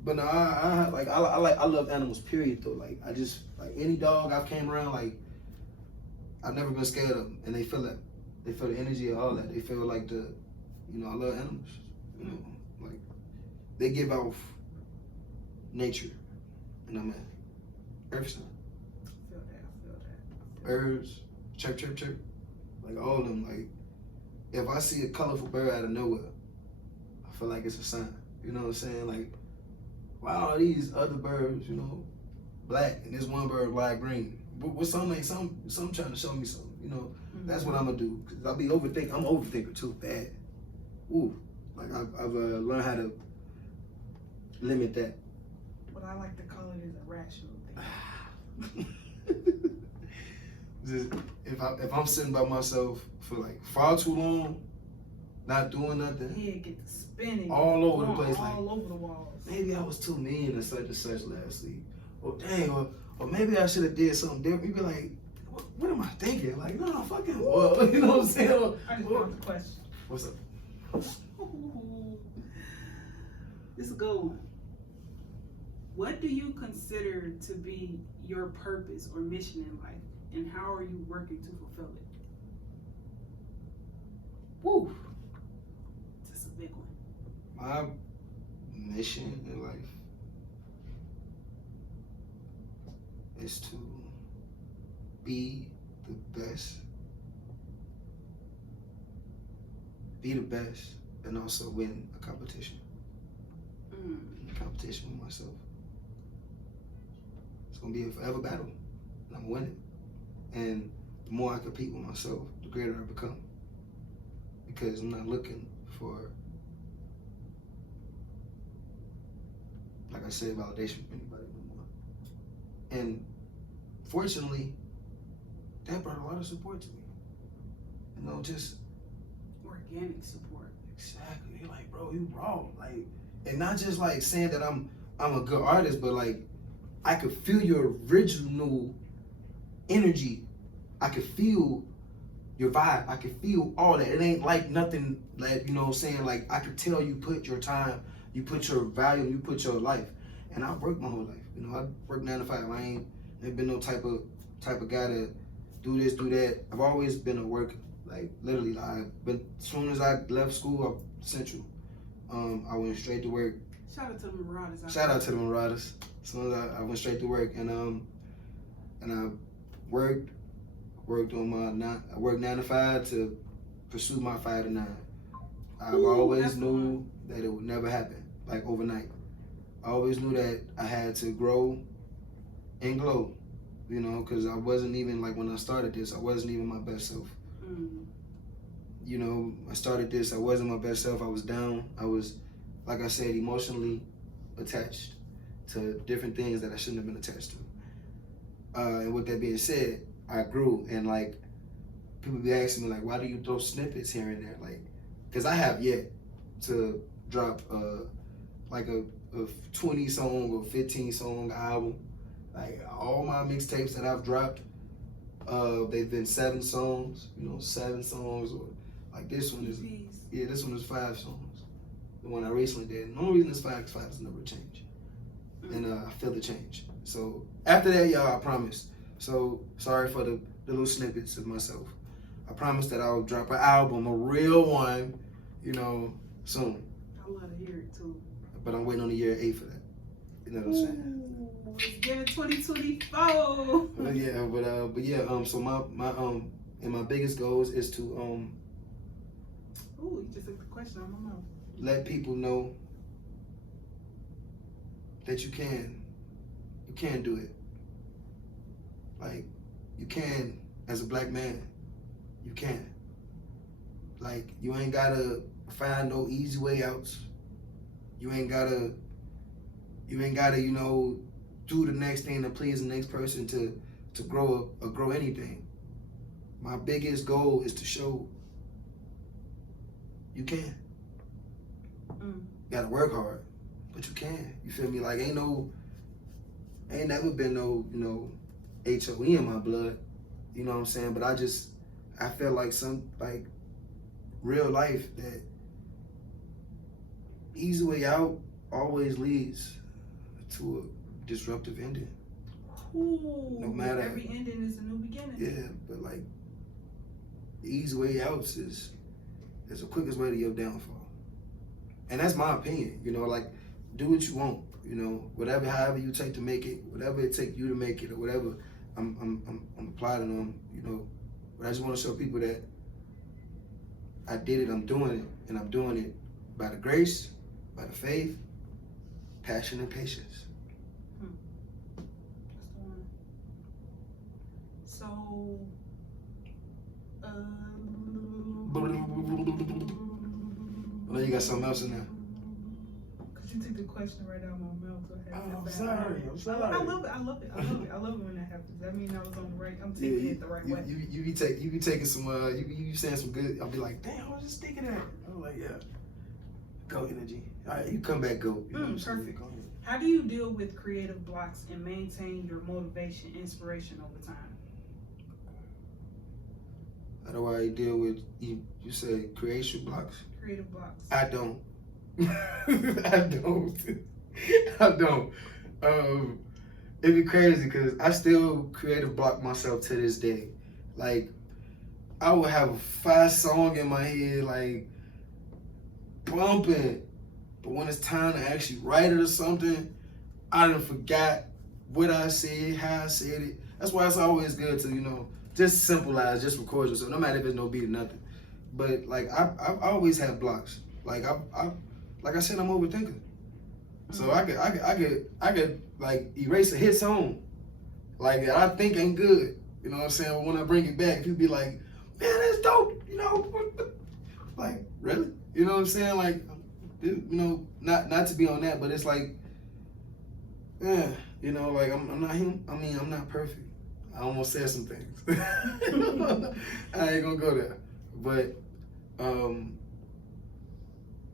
But no, I love animals, period, though. Like, I just, like, any dog I've came around, like, I've never been scared of them. And they feel that. They feel the energy of all that. They feel like you know, I love animals. You know, like, they give off nature. And I'm at earth sign. I feel that. Birds, chirp, chirp, chirp. Like, all of them. Like, if I see a colorful bird out of nowhere, I feel like it's a sign. You know what I'm saying? Like, wow, these other birds, you know, black, and this one bird black green. What's something trying to show me something, you know? That's what I'm gonna do. Cause I'm an overthinker too, bad. Ooh, like I've learned how to limit that. What I like to call it is a rational thing. Just, if I'm sitting by myself for like far too long, not doing nothing, head get to spinning all over the place, all like, over the walls. Maybe I was too mean and such last week. Or dang, or maybe I should have did something different. You be like, what am I thinking? Like, no, fucking, well, you know what I'm saying? I just want the question. What's up? This is a good one. What do you consider to be your purpose or mission in life, and how are you working to fulfill it? Woo. This is a big one. My mission in life is to be the best, and also win a competition. A competition with myself. It's gonna be a forever battle, and I'm winning. And the more I compete with myself, the greater I become. Because I'm not looking for, like I said, validation from anybody no more. And fortunately, that brought a lot of support to me. You know, just organic support. Exactly. You're like, bro, you raw. Like, and not just like saying that I'm a good artist, but like I could feel your original energy. I could feel your vibe. I could feel all that. It ain't like nothing that, you know what I'm saying? Like, I could tell you put your time, you put your value, you put your life. And I've worked my whole life. You know, I worked 9 to 5. I ain't never been no type of guy to do this, do that. I've always been a worker. Like, literally, as soon as I left school, Central, I went straight to work. Shout out to the Marauders. Shout out to the Marauders. As soon as I went straight to work, and I worked on I worked 9 to 5 to pursue my 5 to 9. I always knew that it would never happen, like overnight. I always knew that I had to grow and glow, you know, because I wasn't even, like, when I started this, I wasn't even my best self. You know, I started this, I wasn't my best self. I was down. I was, like I said, emotionally attached to different things that I shouldn't have been attached to. And with that being said, I grew, and like people be asking me, like, why do you throw snippets here and there? Like, because I have yet to drop like a 20 song or 15 song album. Like, all my mixtapes that I've dropped, they've been 7 songs, you know, 7 songs, or like this one is, this one is 5 songs. The one I recently did. The only reason it's 5 because 5 is never change. And I feel the change. So after that, y'all, I promise. So sorry for the little snippets of myself. I promise that I'll drop an album, a real one, you know, soon. I want to hear it too. But I'm waiting on the year 8 for that. You know what I'm saying? Let's give it 2024. But yeah, so my biggest goals is to Ooh, you just took the question out of my mouth. Let people know that you can do it. Like, you can, as a black man, you can. Like, you ain't gotta find no easy way outs. You ain't gotta, you know, do the next thing to please the next person to grow anything. My biggest goal is to show you can. You gotta work hard, but you can. You feel me? Like, ain't never been no, you know, HOE in my blood. You know what I'm saying? But I feel like real life, that easy way out always leads to a disruptive ending. Ooh, no matter, every ending is a new beginning. Yeah, but like, the easy way out is the quickest way to your downfall. And that's my opinion, you know, like, do what you want, you know, however you take to make it, whatever it takes you to make it, or whatever, I'm applauding them, you know. But I just want to show people that I did it, I'm doing it, and I'm doing it by the grace, by the faith, passion, and patience. That's the one. So, I know you got something else in there. Cause you took the question right out of my mouth. I'm sorry. I love it when that happens. That means I was on the right. I'm taking it the right way. You be taking some. You saying some good. I'll be like, damn, I was just thinking that. I'm like, yeah. Go energy. All right, you come back, go. You know Perfect. How do you deal with creative blocks and maintain your motivation, inspiration over time? How do I deal with, you said creation blocks? Creative blocks. I don't. I don't. It'd be crazy because I still creative block myself to this day. Like, I would have a 5 song in my head, like, bumping. But when it's time to actually write it or something, I done forgot what I said, how I said it. That's why it's always good to, you know, just simplify, just record yourself, no matter if there's no beat or nothing. But like, I always have blocks. Like, like I said, I'm overthinker. So I could like erase a hit song, like, that I think ain't good. You know what I'm saying? But when I bring it back, people be like, man, that's dope. You know, like, really? You know what I'm saying? Like, you know, not to be on that, but it's like, yeah, you know, like, I'm not him. I mean, I'm not perfect. I almost said some things. I ain't gonna go there, but I'm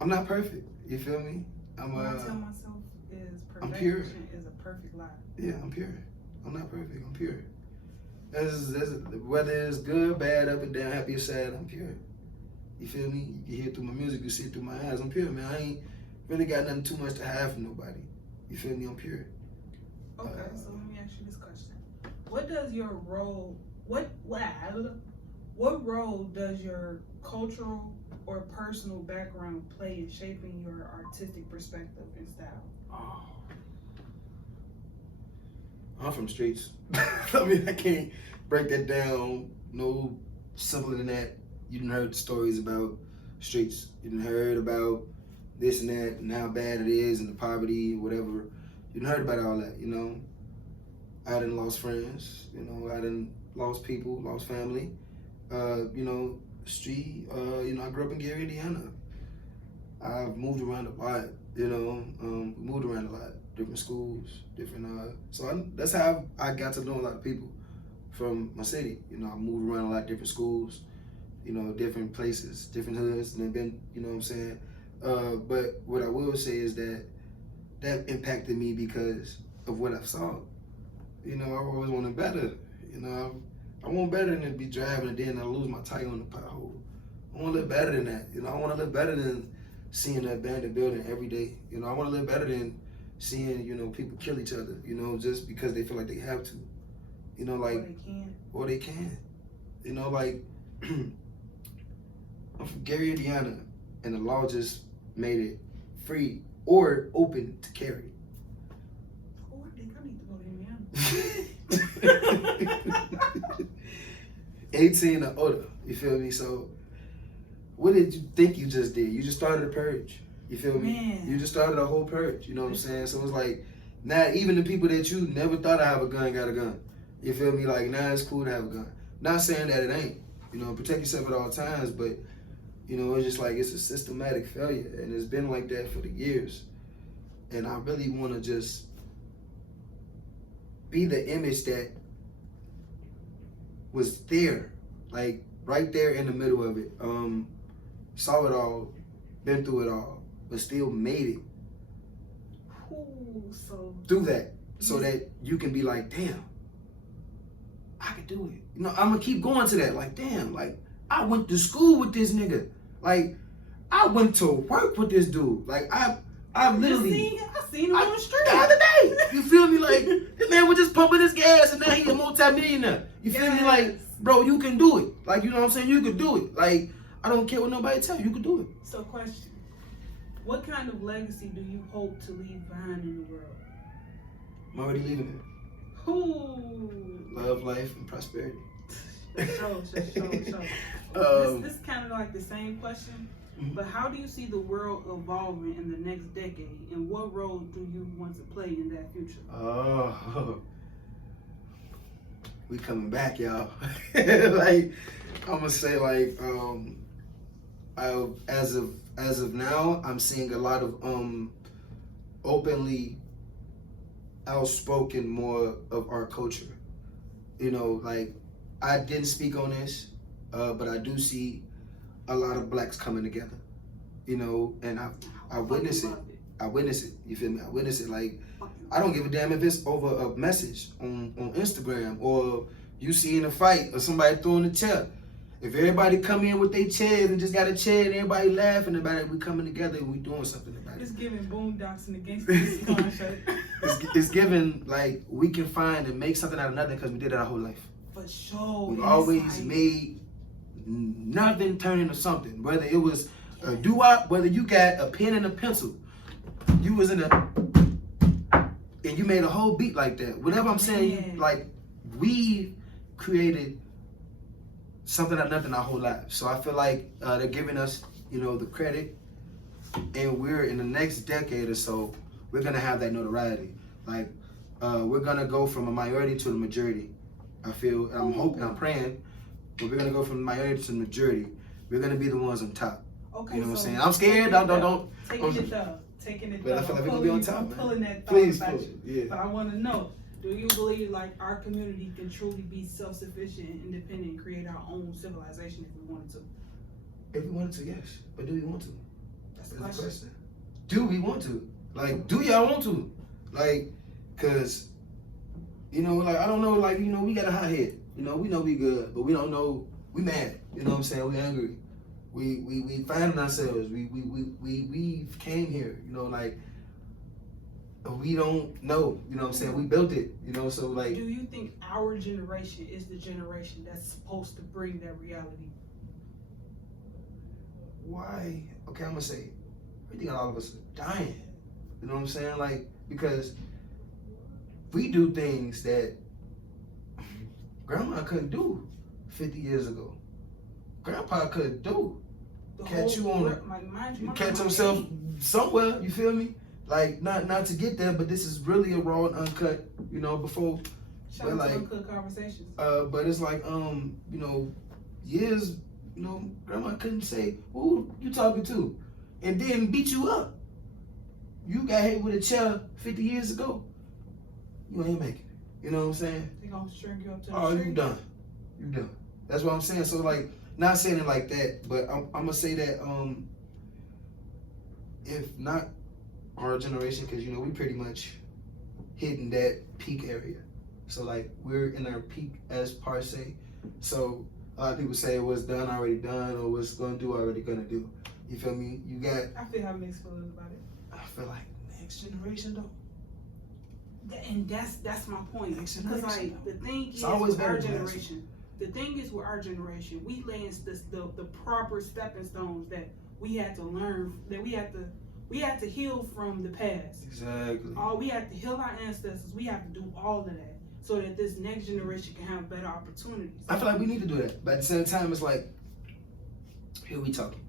not perfect. You feel me? I tell myself is perfection is a perfect lie. Yeah, I'm pure. I'm not perfect. I'm pure. Whether it's good, bad, up and down, happy or sad, I'm pure. You feel me? You can hear through my music, you see it through my eyes. I'm pure, man. I ain't really got nothing too much to hide from nobody. You feel me? I'm pure. Okay, so let me ask you this question. What does your role, what role does your cultural or personal background play in shaping your artistic perspective and style? I'm from the streets. I mean, I can't break that down no simpler than that. You done heard the stories about streets. You done heard about this and that and how bad it is and the poverty, whatever. You done heard about all that, you know. I done lost friends, you know. I done lost people, lost family. You know, street. You know, I grew up in Gary, Indiana. I've moved around a lot, you know. Moved around a lot, different schools, different. That's how I got to know a lot of people from my city. You know, I moved around a lot, different schools, you know, different places, different hoods, and been, you know what I'm saying. But what I will say is that impacted me because of what I saw. You know, I always wanted better. You know, I want better than to be driving and then I lose my tire on the pothole. I want to live better than that. You know, I want to live better than seeing an abandoned building every day. You know, I want to live better than seeing, you know, people kill each other, you know, just because they feel like they have to. You know, like, or they can. You know, like, I'm from Gary, Indiana, and the law just made it free or open to carry. Oh, I think I need to go to Indiana. 18 or older, you feel me? So, what did you think you just did? You just started a purge, you feel me? Man. You just started a whole purge, you know what I'm saying? So it's like, now even the people that you never thought I have a gun got a gun. You feel me? Like, now it's cool to have a gun. Not saying that it ain't, you know, protect yourself at all times, but, you know, it's just like, it's a systematic failure, and it's been like that for the years. And I really want to just be the image that was there, like, right there in the middle of it. Saw it all, been through it all, but still made it through that, so that you can be like, damn, I could do it. You know, I'm gonna keep going to that. Like, damn, like, I went to school with this nigga. Like, I went to work with this dude. Like, I literally, I seen him on the street the other day. You feel me? Like, this man was just pumping his gas, and now he's a multi-millionaire. You feel me? Like, bro, you can do it. Like, you know what I'm saying? You could do it. Like, I don't care what nobody tell you. You can do it. So, question: what kind of legacy do you hope to leave behind in the world? I'm already leaving it. Love, life, and prosperity. Sure. This kind of like the same question, but how do you see the world evolving in the next decade, and what role do you want to play in that future? Oh, we coming back, y'all. Like, I'm gonna say, like, as of now, I'm seeing a lot of openly outspoken more of our culture. You know, like, I didn't speak on this, but I do see a lot of blacks coming together. You know, and I witness it. I witness it. You feel me? I witness it. Like, I don't give a damn if it's over a message on Instagram, or you seeing a fight, or somebody throwing a chair. If everybody come in with their chairs and just got a chair and everybody laughing about it, we coming together and we doing something about it. It's giving Boondocks and the Gangsters concert. It's giving, like, we can find and make something out of nothing because we did it our whole life. For sure. We've always made nothing turn into something. Whether it was a doo-wop, whether you got a pen and a pencil, you was in a, and you made a whole beat like that. Whatever I'm saying, like, we created something out of nothing our whole lives. So I feel like they're giving us, you know, the credit, and we're in the next decade or so, we're gonna have that notoriety. Like, we're gonna go from a minority to the majority. I feel, and I'm hoping, I'm praying, but we're gonna go from the minority to the majority. We're gonna be the ones on top. Okay, you know what I'm saying? I'm scared. Don't. Taking it But down. I feel like we're gonna be on top, I'm man. pulling that thought Please, about you. yeah. But I want to know: do you believe like our community can truly be self-sufficient and independent and create our own civilization if we wanted to? If we wanted to, yes. But do we want to? That's the question. Do we want to? Like, do y'all want to? Like, cause, you know, like, I don't know, like, you know, we got a hot head. You know, we know we good, but we don't know, we mad. You know what I'm saying? We angry. We finding ourselves. We came here, you know, like, we don't know, you know what I'm saying? We built it, you know, so like. Do you think our generation is the generation that's supposed to bring that reality? Why? Okay, I'm gonna say, I think all of us are dying. You know what I'm saying? Like, because we do things that grandma couldn't do 50 years ago. Grandpa couldn't do. Catch you on catch himself somewhere, you feel me? Like not to get there, but this is really a raw and uncut, you know, before shout out to Uncut Conversations. But it's like you know, years, you know, grandma couldn't say, who you talking to? And then beat you up. You got hit with a chair 50 years ago. You ain't making it. You know what I'm saying? They gonna string you up to the street. You done. You done. That's what I'm saying. So like, not saying it like that, but I'm gonna say that if not our generation, because you know we pretty much hitting that peak area. So like we're in our peak as per se. So a lot of people say what's done already done, or what's gonna do already gonna do. You feel me? You got. I feel how mixed feelings about it. I feel like next generation though. And that's my point. Because like the thing is with our generation. The thing is with our generation, we laying the proper stepping stones that we had to learn, that we had to heal from the past. Exactly. We have to heal our ancestors. We have to do all of that so that this next generation can have better opportunities. I feel like we need to do that, but at the same time, it's like, here we talking.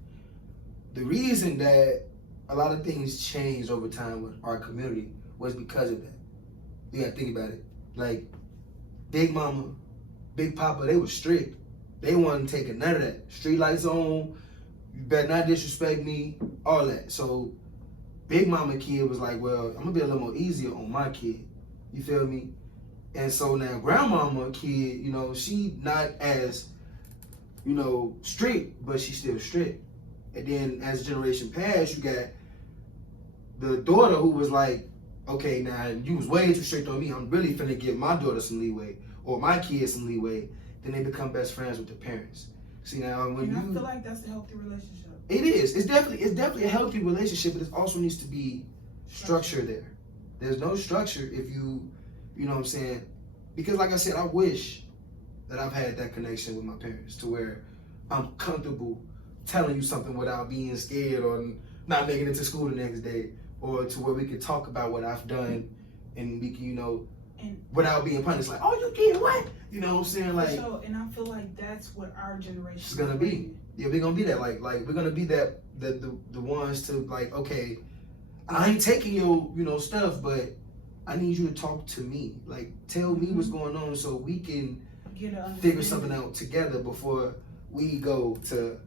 The reason that a lot of things changed over time with our community was because of that. You gotta think about it. Like, Big Mama, Big Papa, they were strict. They wasn't taking none of that. Street lights on, you better not disrespect me, all that. So, Big Mama kid was like, well, I'm gonna be a little more easier on my kid. You feel me? And so now Grandmama kid, you know, she not as, you know, strict, but she's still strict. And then as generation passed, you got the daughter who was like, okay, now you was way too strict on me. I'm really finna give my daughter some leeway, or my kids some leeway. Then they become best friends with their parents. See now, when I feel like that's a healthy relationship. It is. It's definitely a healthy relationship, but it also needs to be structure there. There's no structure if you know what I'm saying? Because like I said, I wish that I've had that connection with my parents to where I'm comfortable telling you something without being scared or not making it to school the next day, or to where we could talk about what I've done and we can, you know, without being punished. Like, oh, you did what? You know what I'm saying? Like, sure. And I feel like that's what our generation is gonna be. Yeah, we're gonna be that. Like we're gonna be that the ones to like, okay, I ain't taking your, you know, stuff, but I need you to talk to me. Like, tell me what's going on so we can figure something out together before we go to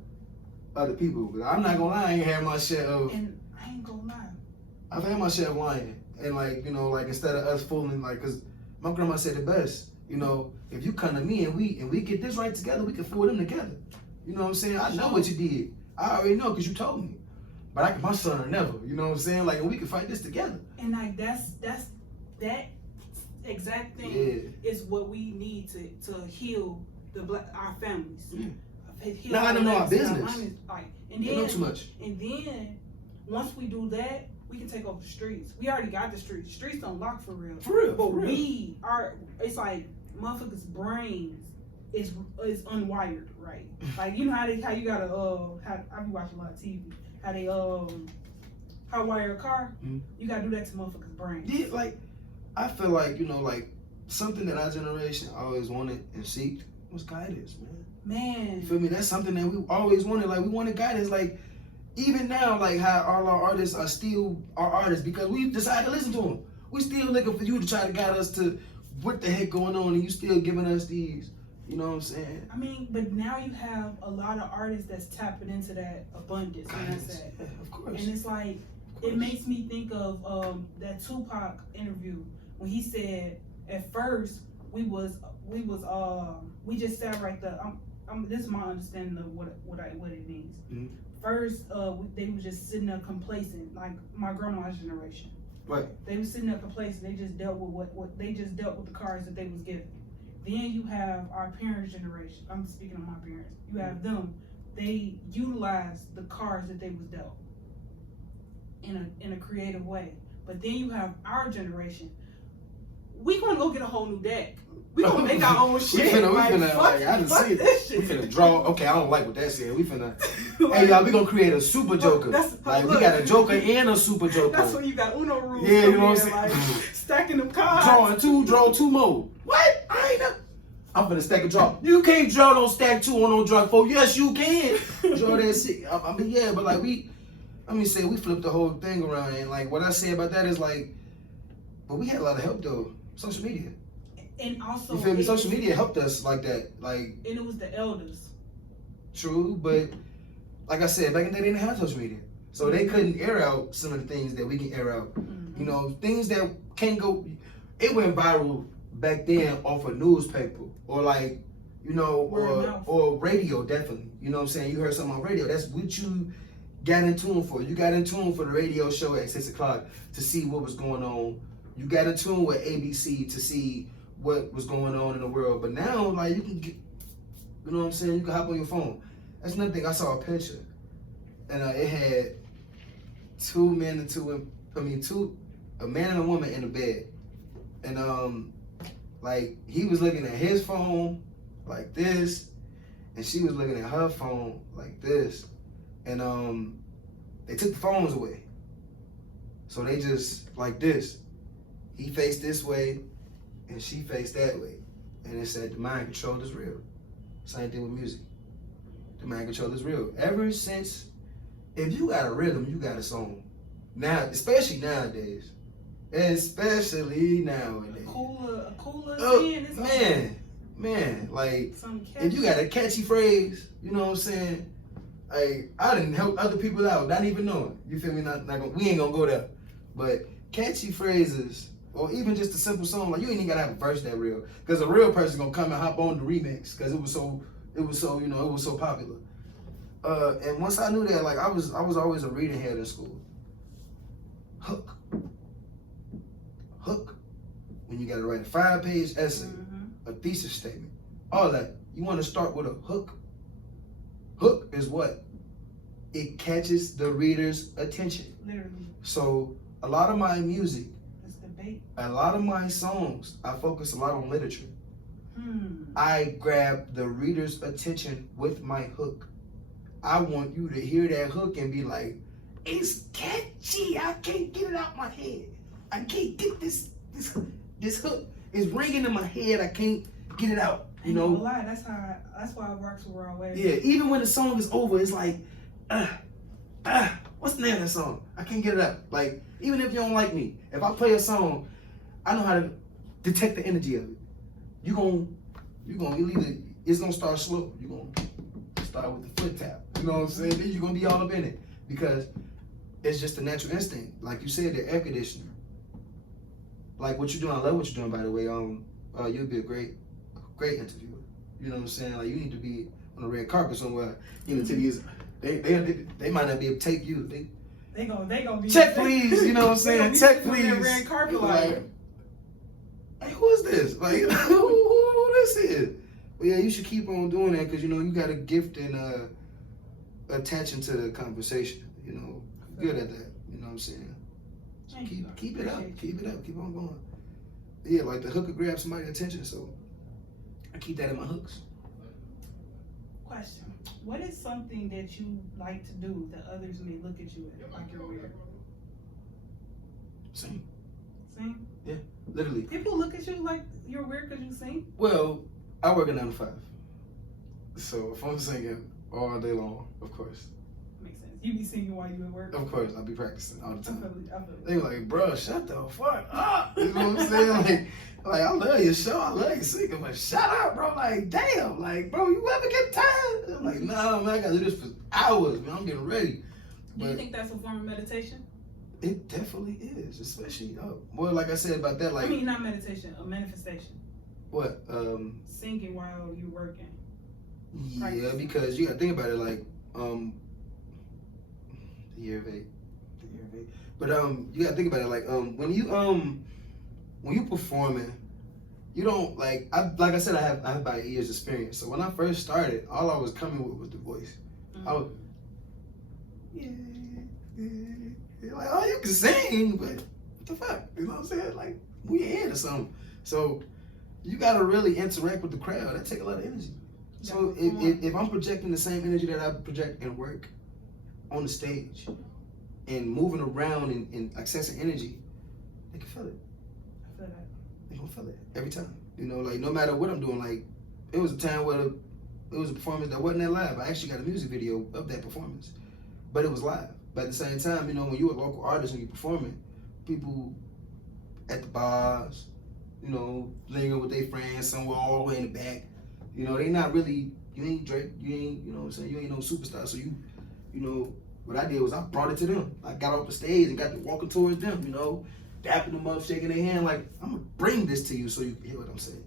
other people. But I'm not gonna lie, I ain't had my share of. And I ain't gonna lie, I've had my share of lying. And like, you know, like instead of us fooling, like, cause my grandma said the best, you know, if you come to me and we get this right together, we can fool them together. You know what I'm saying? I know what you did. I already know because you told me. But my son or never, you know what I'm saying? Like, and we can fight this together. And like that's that exact thing is what we need to heal our families. Yeah. Now I don't know our business. And then know too much. And then once we do that, we can take over the streets. We already got the streets. Streets don't lock for real. For real. But it's like motherfuckers' brains is unwired, right? Like, you know how you gotta I be watching a lot of TV. How they how wire a car? You gotta do that to motherfuckers' brains. Yeah, like I feel like, you know, like something that our generation always wanted and seeked was guidance, man. You feel me? That's something that we always wanted. Like, we wanted guidance. Like, even now, like how all our artists are still our artists because we decided to listen to them. We still looking for you to try to guide us to what the heck going on, and you still giving us these, you know what I'm saying? I mean, but now you have a lot of artists that's tapping into that abundance, guidance. Yeah, of course. And it's like, it makes me think of that Tupac interview when he said, at first we just sat right there. This is my understanding of what it means. Mm-hmm. First, they were just sitting there complacent, like my grandma's generation. Right. They were sitting there complacent. They just dealt with what they just dealt with the cards that they was given. Then you have our parents' generation. I'm speaking of my parents. You have them. They utilized the cards that they was dealt in a creative way. But then you have our generation. we gonna go get a whole new deck. We gonna make our own shit. We finna, like, I didn't see it. We finna draw. Okay, I don't like what that said. We finna. Hey, y'all, we gonna create a super Joker. Like, we got a Joker and a super Joker. That's when you got Uno rules. Yeah, you know what I'm like, saying? stacking them cards. Draw two more. What? I ain't know. I'm finna stack a draw. You can't draw no stack 2 on no draw 4. Yes, you can. Draw that 6. I mean, yeah, but like we flipped the whole thing around, and like what I say about that is like, but we had a lot of help though. Social media. And also, you feel me? Social media helped us like that. Like, and it was the elders. True, but like I said, back in the day, they didn't have social media, so they couldn't air out some of the things that we can air out. Mm-hmm. You know, things that can't go. It went viral back then off a newspaper or like, you know, or radio, definitely. You know what I'm saying? You heard something on radio. That's what you got in tune for. You got in tune for the radio show at 6 o'clock to see what was going on. You got in tune with ABC to see what was going on in the world. But now, like, you can get, you know what I'm saying? You can hop on your phone. That's another thing. I saw a picture, and it had a man and a woman in a bed, and like he was looking at his phone like this, and she was looking at her phone like this, and they took the phones away, so they just like this. He faced this way, and she faced that way, and it said the mind control is real. Same thing with music. The mind control is real. Ever since, if you got a rhythm, you got a song. Now, especially nowadays. Especially nowadays. A cooler man, like, if you got a catchy phrase, you know what I'm saying? Like, I didn't help other people out, not even knowing. You feel me? We ain't gonna go there. But catchy phrases, or even just a simple song, like, you ain't even gotta have a verse that real. Because a real person gonna come and hop on the remix, because it was so, you know, it was so popular. And once I knew that, like, I was always a reading head in school. Hook. When you gotta write a 5-page essay, a thesis statement, all that. You wanna start with a hook. Hook is what? It catches the reader's attention. Literally. So a lot of my music, debate. A lot of my songs, I focus a lot on literature. I grab the reader's attention with my hook. I want you to hear that hook and be like, it's catchy. I can't get it out my head. I can't get this hook. It's ringing in my head. I can't get it out. You know. Lie. That's why it works the wrong way. Yeah. Even when the song is over, it's like, what's the name of that song? I can't get it out. Like, even if you don't like me, if I play a song, I know how to detect the energy of it. It's gonna start slow. You're gonna start with the foot tap. You know what I'm saying? Then you're gonna be all up in it because it's just a natural instinct. Like you said, the air conditioner. Like what you're doing, I love what you're doing, by the way. You'll be a great interviewer. You know what I'm saying? Like you need to be on a red carpet somewhere. You know, they might not be able to take you. They gonna be check please. You know what I'm saying? Check please. Red carpet like, hey, who is this? Like who this is? But yeah, you should keep on doing that because you know you got a gift in attaching to the conversation. You know, good at that. You know what I'm saying? Keep it up. Keep it up. Keep on going. Yeah, like the hook will grab somebody's attention, so I keep that in my hooks. Question: what is something that you like to do that others may look at you at, like you're weird? Sing. Sing? Yeah, literally. People look at you like you're weird because you sing? Well, I work a 9 to 5. So if I'm singing all day long, of course. Makes sense. You be singing while you at work? Of course, I'll be practicing all the time. I feel They were like, bro, shut the fuck up. You know what I'm saying? Like, I love your show, I love your singing, but shut up, bro. Like, damn, like, bro, you ever get tired? I'm like, nah, man, I gotta do this for hours, man. I'm getting ready. Do you think that's a form of meditation? It definitely is, especially, well, like I said about that, like. I mean, not meditation, a manifestation. What? Singing while you're working. Yeah, because you gotta think about it, like, the year of 8. But you gotta think about it, like, when you performing, you don't like I said, I have about 8 years experience. So when I first started, all I was coming with was the voice. I was like, oh, you can sing, but what the fuck? You know what I'm saying? Like, we in or something. So you gotta really interact with the crowd. That take a lot of energy. So if I'm projecting the same energy that I project in work on the stage and moving around and accessing energy, they can feel it. I feel that. They gonna feel it every time. You know, like no matter what I'm doing, like it was a time where it was a performance that wasn't that live. I actually got a music video of that performance, but it was live. But at the same time, you know, when you're a local artist and you're performing, people at the bars, you know, lingering with their friends somewhere all the way in the back, you know, they not really, you ain't Drake, you ain't, you know what I'm saying, you ain't no superstar. So you know, what I did was I brought it to them. I got off the stage and got to walking towards them, you know, dapping them up, shaking their hand, like, I'm gonna bring this to you so you can hear what I'm saying.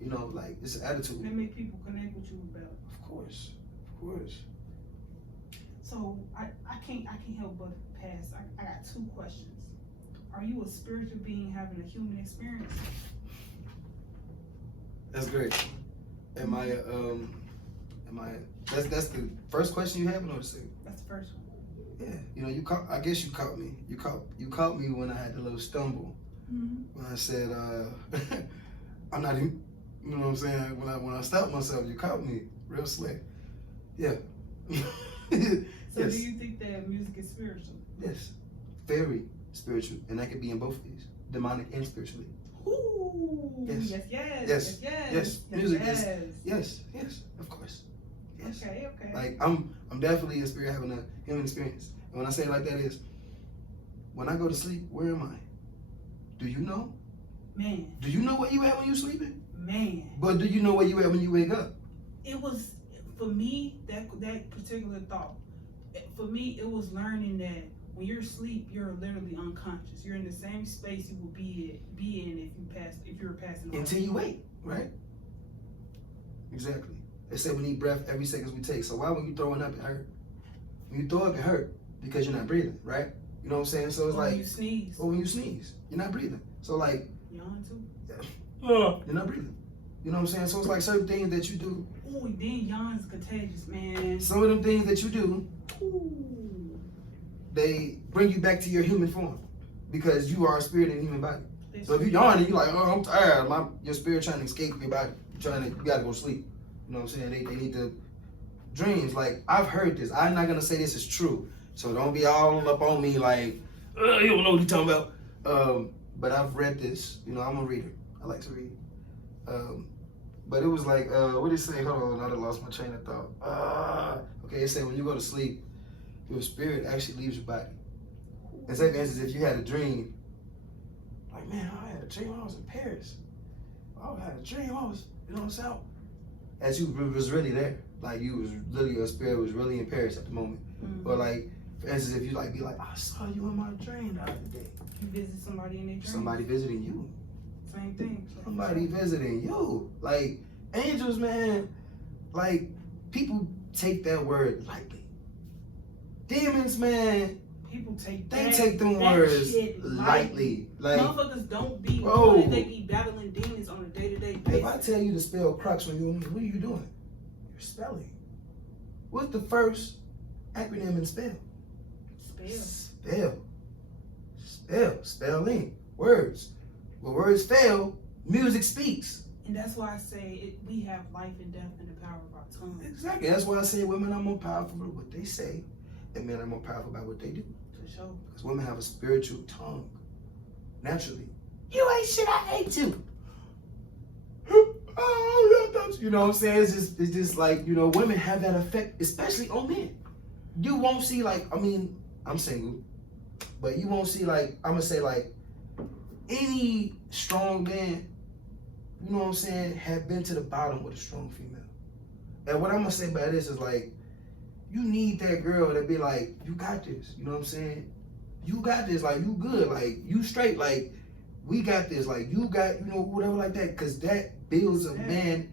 You know, like, it's an attitude. They make people connect with you better. Of course, of course. So I can't help but pass. I got 2 questions. Are you a spiritual being having a human experience? That's great. Am I that's the first question you have, or the second? That's the first one. Yeah, you know, I guess you caught me. You caught me when I had the little stumble. Mm-hmm. When I said, I'm not even, you know what I'm saying? When I stopped myself, you caught me real slick. Yeah. So yes. do you think that music is spiritual? Yes. Very spiritual. And that could be in both of these. Demonic and spiritually. Ooh. Yes. Yes. Music is, yes, of course. Yes. Okay. Like I'm definitely a spirit having a human experience. And when I say it like that is, when I go to sleep, where am I? Do you know? Man. Do you know where you at when you sleeping? Man. But do you know where you at when you wake up? It was, for me, that particular thought, for me, it was learning that when you're asleep, you're literally unconscious. You're in the same space you will be in if you were passing away. Until you wake, right? Exactly. They say we need breath every second we take. So why when you throwing up, it hurt? When you throw up, it hurt because you're not breathing, right? You know what I'm saying? So it's like, when you sneeze. Or when you sneeze, you're not breathing. So like, yawn too. You're not breathing. You know what I'm saying? So it's like certain things that you do. Ooh, then yawn's contagious, man. Some of them things that you do, ooh, they bring you back to your human form because you are a spirit in a human body. So if you yawn and you're like, oh, I'm tired, your spirit trying to escape your body. You gotta go sleep. You know what I'm saying? They need to dreams. Like I've heard this. I'm not gonna say this is true. So don't be all up on me like, you don't know what you're talking about. But I've read this. You know, I'm a reader. I like to read. But it was like, what did it say? Hold on, I lost my train of thought. Okay, it said when you go to sleep, your spirit actually leaves your body. And say, for instance, if you had a dream, like, man, I had a dream I was in Paris. I had a dream I was, you know what I'm saying? As you was really there. Like you was literally, your spirit was really in Paris at the moment. Mm-hmm. Or like, for instance, if you like be like, I saw you in my dream the other day. You visit somebody in their dream. Somebody visiting you. Same thing. Somebody visiting you. Like angels, man, like people take that word lightly. Demons, man, people take them words lightly. Like motherfuckers don't be they be battling demons on a day-to-day basis. If I tell you to spell crux when you're what are you doing? You're spelling. What's the first acronym in spell? Spelling. Words. When words fail, music speaks. And that's why I say we have life and death in the power of our tongue. Exactly. That's why I say women are more powerful by what they say, and men are more powerful by what they do. For sure. Because women have a spiritual tongue. Naturally. You ain't shit, I hate you. You know what I'm saying? It's just like, you know, women have that effect, especially on men. You won't see like, I mean, I'm single, but you won't see like, I'm gonna say like, any strong man, you know what I'm saying, have been to the bottom with a strong female. And what I'm gonna say by this is like, you need that girl to be like, you got this, you know what I'm saying? You got this, like, you good, like, you straight, like, we got this, like, you got, you know, whatever like that, because that builds a man,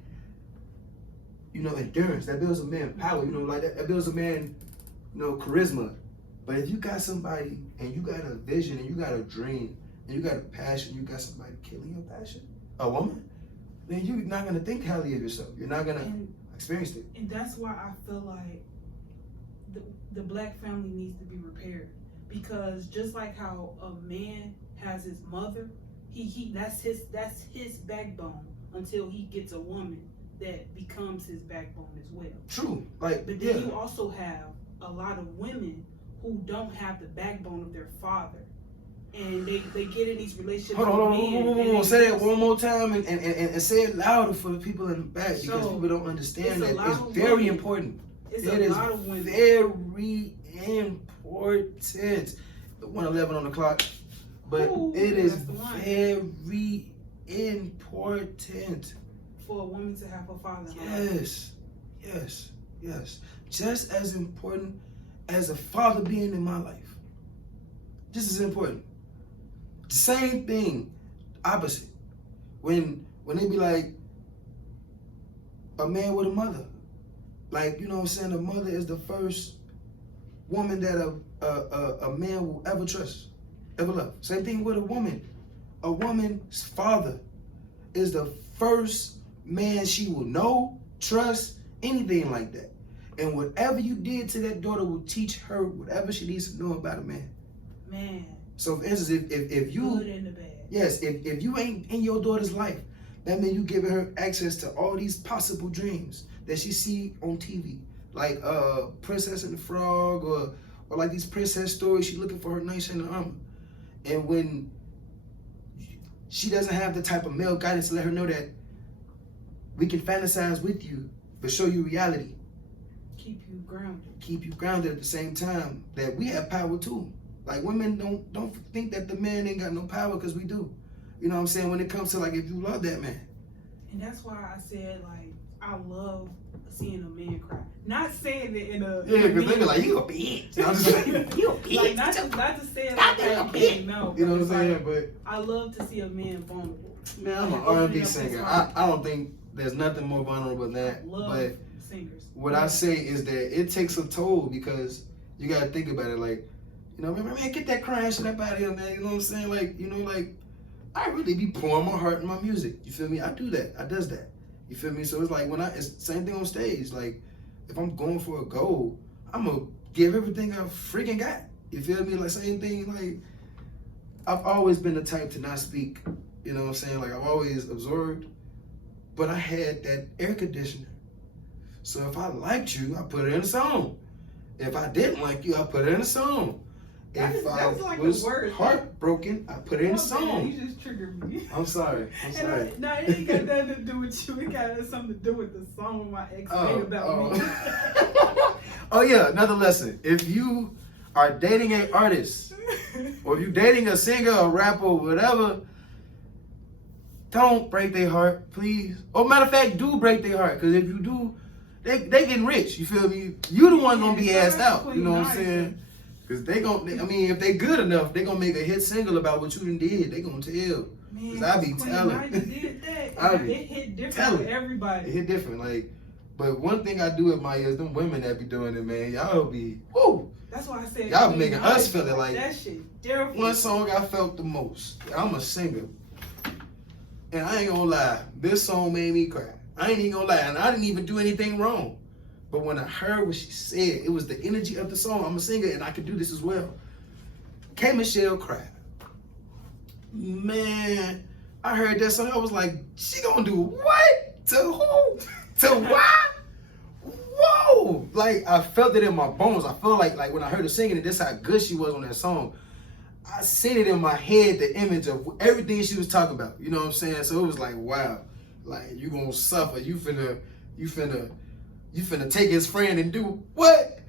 you know, endurance, that builds a man power, you know, like that builds a man, you know, charisma. But if you got somebody and you got a vision and you got a dream and you got a passion, you got somebody killing your passion, a woman, then you're not gonna think highly of yourself. You're not gonna experience it. And that's why I feel like the black family needs to be repaired. Because just like how a man has his mother, that's his backbone until he gets a woman that becomes his backbone as well. True. Like, but then you also have a lot of women who don't have the backbone of their father. And they get in these relationships. Hold on. Say that one more time and say it louder for the people in the back, because people don't understand that. It's very important. It is very important. 1:11 on the clock. But it is very important for a woman to have her father. Yes. Just as important as a father being in my life. Just as important. Same thing, opposite. When they be like, a man with a mother. Like, you know what I'm saying? A mother is the first woman that a man will ever trust, ever love. Same thing with a woman. A woman's father is the first man she will know, trust, anything like that. And whatever you did to that daughter will teach her whatever she needs to know about a man. Man. So for instance, if you, good and the bad. Yes, if you ain't in your daughter's life, that means you giving her access to all these possible dreams that she see on TV, like Princess and the Frog, or like these princess stories. She looking for her nice in the armor, and when she doesn't have the type of male guidance to let her know that we can fantasize with you, but show you reality. Keep you grounded. Keep you grounded at the same time that we have power too. Like, women don't think that the man ain't got no power, because we do. You know what I'm saying? When it comes to, like, if you love that man. And that's why I said, like, I love seeing a man cry. Not saying it in a... Yeah, because they be like, you a bitch. I'm just like, you a bitch. Like, not to say it like that. No, you know what I'm saying? But I love to see a man vulnerable. Man, I'm an R&B singer. I don't think there's nothing more vulnerable than that. I love but singers. What I say is that it takes a toll, because you got to think about it. Like, you know, man, get that crying shit up out of here, man. You know what I'm saying? Like, you know, like, I really be pouring my heart in my music. You feel me? I do that. I does that. You feel me? So it's like, it's the same thing on stage. Like, if I'm going for a goal, I'm going to give everything I freaking got. You feel me? Like, same thing. Like, I've always been the type to not speak. You know what I'm saying? Like, I've always absorbed. But I had that air conditioner. So if I liked you, I put it in a song. If I didn't like you, I put it in a song. If I was heartbroken, I put it in a song. You just triggered me. I'm sorry. No, it ain't got nothing to do with you. It got something to do with the song my ex made about me. Oh yeah, another lesson. If you are dating an artist, or if you're dating a singer, a rapper, whatever, don't break their heart, please. Or matter of fact, do break their heart. Because if you do, they getting rich. You feel me? You the one gonna be asked out. You know what I'm saying? Because if they good enough, they gonna make a hit single about what you done did. They gonna tell. Because I be telling. It hit different for everybody. It hit different. Like, but one thing I do admire is them women that be doing it, man. Y'all be, woo. That's why I said. Y'all making us feel it like. That shit different. One song I felt the most. I'm a singer. And I ain't gonna lie, this song made me cry. I ain't even gonna lie, and I didn't even do anything wrong. But when I heard what she said, it was the energy of the song. I'm a singer, and I could do this as well. K. Michelle cried. Man, I heard that song. I was like, she gonna do what? To who? To what? Whoa! Like, I felt it in my bones. I felt like when I heard her singing it, that's how good she was on that song. I seen it in my head, the image of everything she was talking about. You know what I'm saying? So it was like, wow. Like, you gonna suffer. You finna take his friend and do what?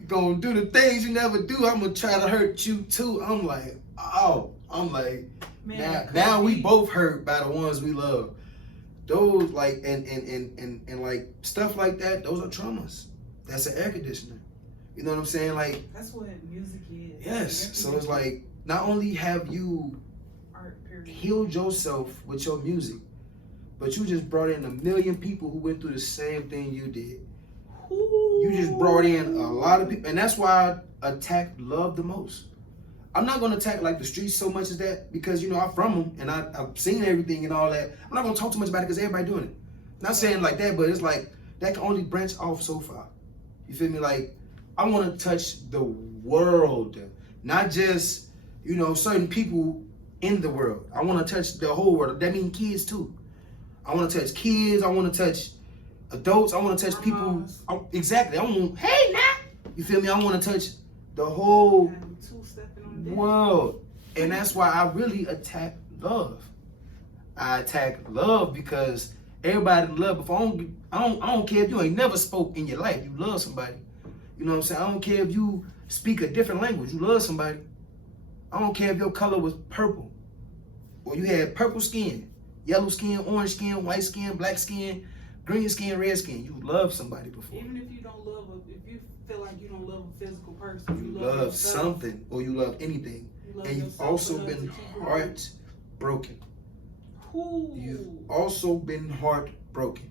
You gonna do the things you never do. I'm gonna try to hurt you too. I'm like, oh. I'm like, man, now we both hurt by the ones we love. Those, like, and like stuff like that, those are traumas. That's an air conditioner. You know what I'm saying? Like, that's what music is. Yes. So it's like, not only have you healed yourself with your music, but you just brought in 1 million people who went through the same thing you did. Ooh. You just brought in a lot of people, and that's why I attack love the most. I'm not gonna attack like the streets so much as that, because you know I'm from them and I've seen everything and all that. I'm not gonna talk too much about it because everybody doing it. Not saying like that, but it's like that can only branch off so far. You feel me? Like, I want to touch the world, not just, you know, certain people in the world. I want to touch the whole world. That means kids too. I want to touch kids. I want to touch adults. I want to touch people. Exactly. I want, hey, now. You feel me? I want to touch the whole world. And that's why I really attack love. I attack love because everybody love. If I don't care if you ain't never spoke in your life. You love somebody. You know what I'm saying? I don't care if you speak a different language. You love somebody. I don't care if your color was purple or you had purple skin, yellow skin, orange skin, white skin, black skin, green skin, red skin. You love somebody before. Even if you don't love if you feel like you don't love a physical person, you love something or you love anything. And you've also been heartbroken. You've also been heartbroken.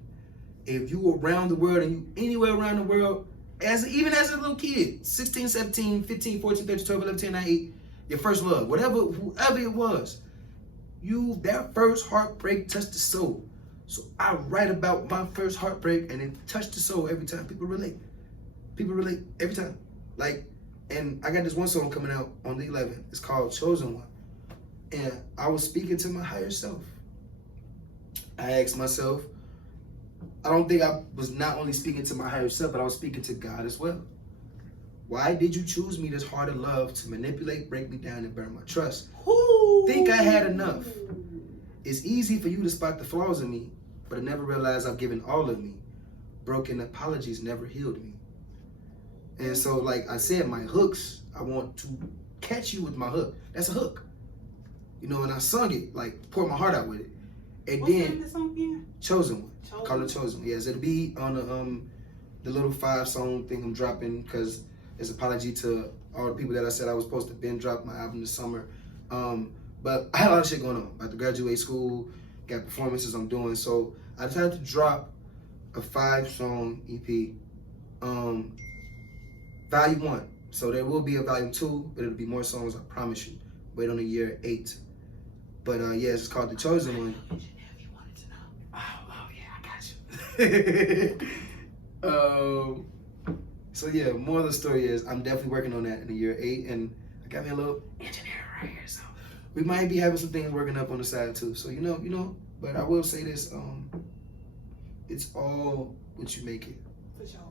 If you around the world and you anywhere around the world, even as a little kid, 16, 17, 15, 14, 13, 12, 11, 10, 9, 8, your first love, whoever it was, that first heartbreak touched the soul. So I write about my first heartbreak and it touched the soul every time. People relate. People relate every time. And I got this one song coming out on the 11th. It's called Chosen One. And I was speaking to my higher self. I asked myself, I don't think I was not only speaking to my higher self, but I was speaking to God as well. Why did you choose me this hard of love to manipulate, break me down, and burn my trust? Think I had enough. It's easy for you to spot the flaws in me, but I never realized I've given all of me. Broken apologies never healed me. And so, like I said, my hooks, I want to catch you with my hook. That's a hook. You know, and I sung it, like, poured my heart out with it. And What's then, the song again? Chosen One. Call it Chosen One. Yes, it'll be on the little 5-song thing I'm dropping, because it's apology to all the people that I said I was supposed to been drop my album this summer. But I had a lot of shit going on. About to graduate school, got performances I'm doing. So I decided to drop a 5-song EP, volume 1. So there will be a volume 2, but it'll be more songs, I promise you. Wait on the year 8. But yeah, it's called The Chosen One. Oh yeah, I got you. So yeah, more of the story is I'm definitely working on that in the year 8, and I got me a little engineer right here, so we might be having some things working up on the side too. So you know. But I will say this: it's all what you make it. For sure.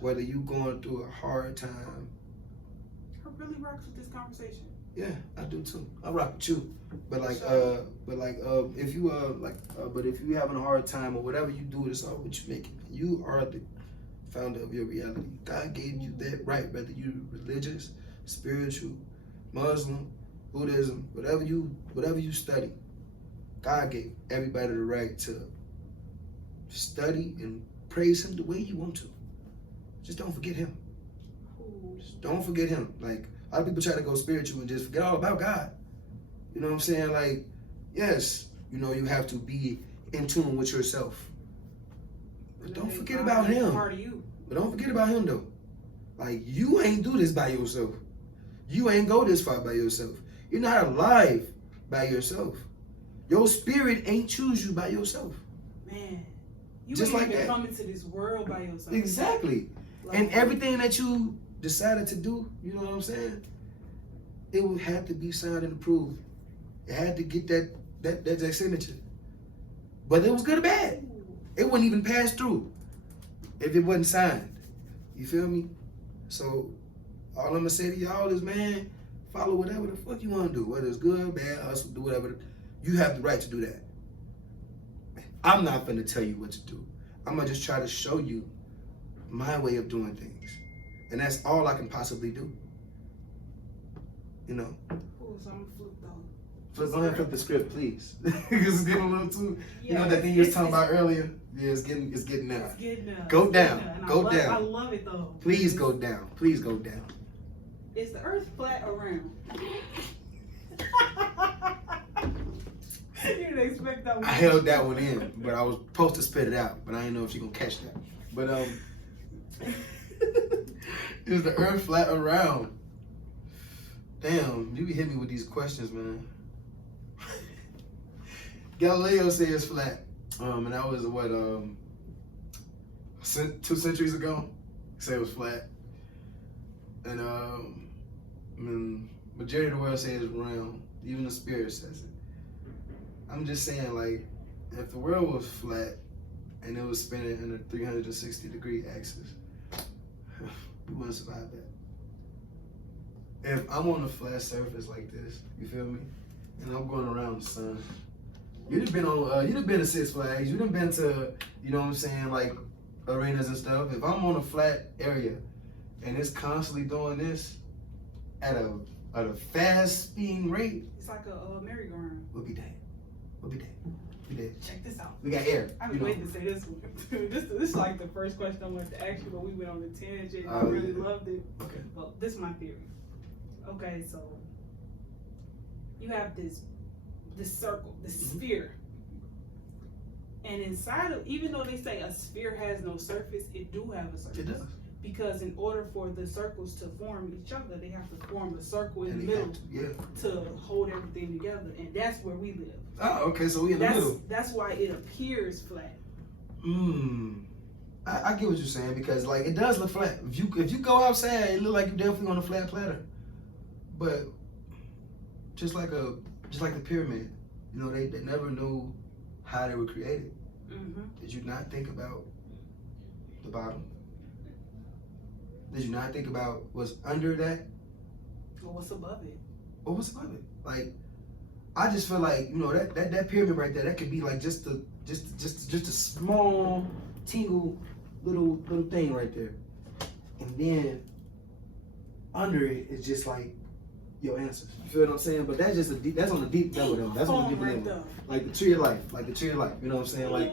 Whether you going through a hard time. I really rocks with this conversation. Yeah, I do too. I rock with you. But if you having a hard time or whatever you do, it's all what you make it. You are the founder of your reality. God gave you that right, whether you're religious, spiritual, Muslim, Buddhism, whatever you study. God gave everybody the right to study and praise Him the way you want to. Just don't forget Him. Just don't forget Him. Like, a lot of people try to go spiritual and just forget all about God. You know what I'm saying? Like, yes, you have to be in tune with yourself. But don't forget about Him. But don't forget about Him, though. Like, you ain't do this by yourself. You ain't go this far by yourself. You're not alive by yourself. Your spirit ain't choose you by yourself. Man, you just ain't like even that. Come into this world by yourself. Exactly. And everything that you decided to do, you know what I'm saying? It would have to be signed and approved. It had to get that signature. Whether it was good or bad. It wouldn't even pass through if it wasn't signed. You feel me? So all I'm gonna say to y'all is, man, follow whatever the fuck you wanna do. Whether it's good, bad, hustle, do whatever. You have the right to do that. I'm not gonna tell you what to do. I'm gonna just try to show you my way of doing things. And that's all I can possibly do. You know? Cool, so I'm gonna flip though. Go ahead and flip the script, please. Because it's getting a little too, that thing you was talking about earlier? Yeah, it's getting there. It's getting there. Go down. Go down. I love it though. Please go down. Please go down. Is the earth flat or round? You didn't expect that one. I held that one in, but I was supposed to spit it out, but I didn't know if she gonna catch that. But is the earth flat or round? Damn, you be hitting me with these questions, man. Galileo said it's flat. And that was what, 2 centuries ago? He said it was flat. And majority of the world says it's round. Even the spirit says it. I'm just saying, like, if the world was flat and it was spinning in a 360-degree axis, we wouldn't survive that. If I'm on a flat surface like this, you feel me, and I'm going around the sun, you'd have been to Six Flags, you'd have been to, you know what I'm saying, like arenas and stuff. If I'm on a flat area and it's constantly doing this at a fast speeding rate, it's like a merry-go-round. we'll be dead. We'll be dead. We dead. Check this out. We got air. I've been waiting to say this one. this is like the first question I wanted to ask you, but we went on the tangent. I really loved it. Okay. Well, this is my theory. Okay, so you have this circle, this sphere. And inside of, even though they say a sphere has no surface, it do have a surface. It does. Because in order for the circles to form each other, they have to form a circle in the middle to hold everything together. And that's where we live. Oh, okay, so we in the middle. That's why it appears flat. I get what you're saying, because like it does look flat. If you go outside, it look like you're definitely on a flat platter. But just like the pyramid, you know, they never knew how they were created. Did you not think about the bottom? Did you not think about what's under that? Or what's above it? Or what's above it? Like, I just feel like, you know, that pyramid right there, that could be like just a small tingle little thing right there. And then under it is just like your answers. You feel what I'm saying? But that's just that's on the deep level though. That's on the deep level. Like the tree of life. Like the tree of life. You know what I'm saying? Like,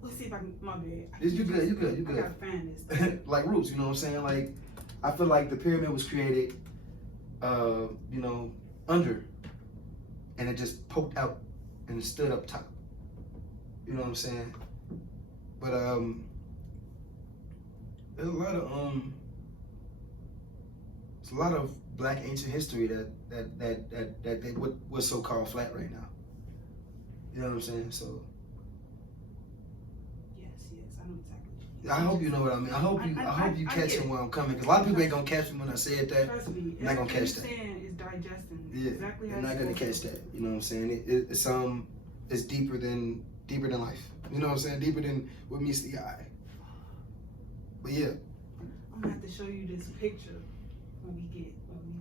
let's see if I can, my bad. You good. I gotta find this. Like roots, you know what I'm saying? Like, I feel like the pyramid was created, you know, under, and it just poked out and it stood up top. You know what I'm saying? But there's a lot of Black ancient history that they what's so called flat right now. You know what I'm saying? So. Yes, I know exactly what you mean. I hope you know what I mean. I hope you catching where I'm coming, because a lot of people ain't gonna catch me when I said that. Trust me, they're not gonna catch that. Saying is digesting. Yeah, exactly how they're not gonna catch that. You know what I'm saying? It's deeper than life. You know what I'm saying? Deeper than what meets the eye. But yeah. I'm gonna have to show you this picture when we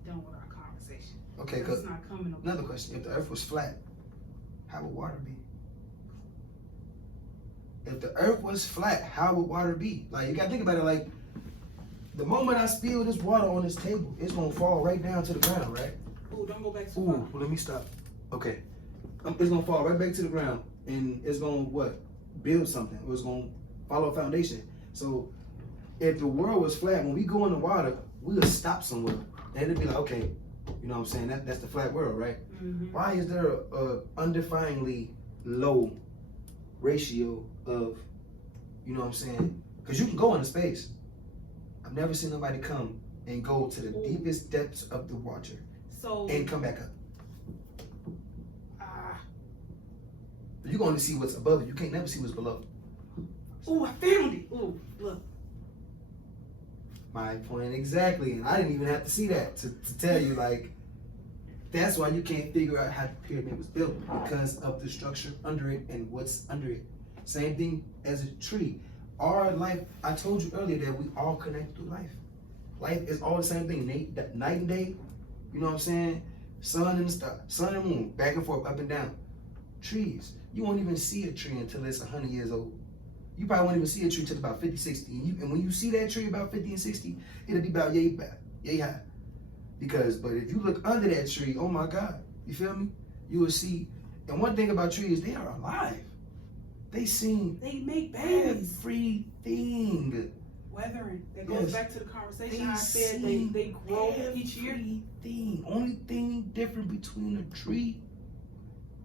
done with our conversation. Okay, because it's not coming. Another question: if the Earth was flat, how would water be? If the Earth was flat, how would water be? Like, you gotta think about it. Like, the moment I spill this water on this table, it's gonna fall right down to the ground, right? Ooh, don't go back so far. Well, let me stop. Okay, it's gonna fall right back to the ground, and it's gonna what? Build something. It's gonna follow a foundation. So, if the world was flat, when we go in the water, we would stop somewhere, and it'd be like, okay, you know what I'm saying? That's the flat world, right? Why is there a undefinedly low ratio of, you know what I'm saying? Because you can go into space. I've never seen nobody come and go to the deepest depths of the water and come back up. You're going to see what's above it. You can't never see what's below. Oh, I found it. Oh, look. My point exactly. And I didn't even have to see that to tell you, like, that's why you can't figure out how the pyramid was built, because of the structure under it and what's under it. Same thing as a tree. Our life, I told you earlier that we all connect through life. Life is all the same thing, night and day. You know what I'm saying? Sun and the star, sun and moon, back and forth, up and down. Trees, you won't even see a tree until it's 100 years old. You probably won't even see a tree until about 50, 60. And when you see that tree about 50 and 60, it'll be about yay high. But if you look under that tree, oh my God, you feel me? You will see. And one thing about trees, they are alive. They make babies. Everything. Weathering. That goes back to the conversation I said they grow each year. Everything. Only thing different between a tree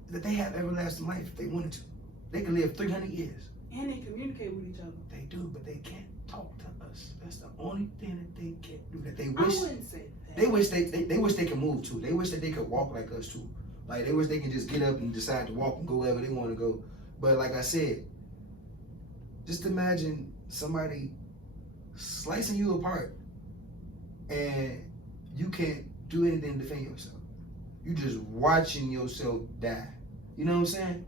is that they have everlasting life if they wanted to. They can live 300 years. And they communicate with each other. They do, but they can't talk to us. That's the only thing that they can't do. That they wish. I wouldn't say that. They wish they wish they could move too. They wish that they could walk like us too. Like, they wish they could just get up and decide to walk and go wherever they want to go. But like I said, just imagine somebody slicing you apart and you can't do anything to defend yourself. You just watching yourself die. You know what I'm saying?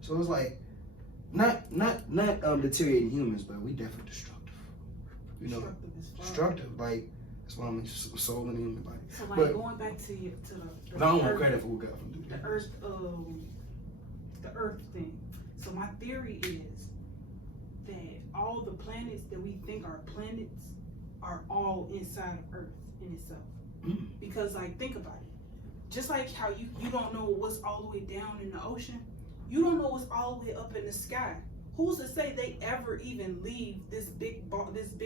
So it's like not deteriorating humans, but we definitely destructive. You know, destructive. Like that's why I'm a soul in the human body. So like going back to the I don't want credit for what God from doing. The Earth thing. So my theory is that all the planets that we think are planets are all inside of Earth in itself. Because like think about it. Just like how you don't know what's all the way down in the ocean, you don't know what's all the way up in the sky. Who's to say they ever even leave this big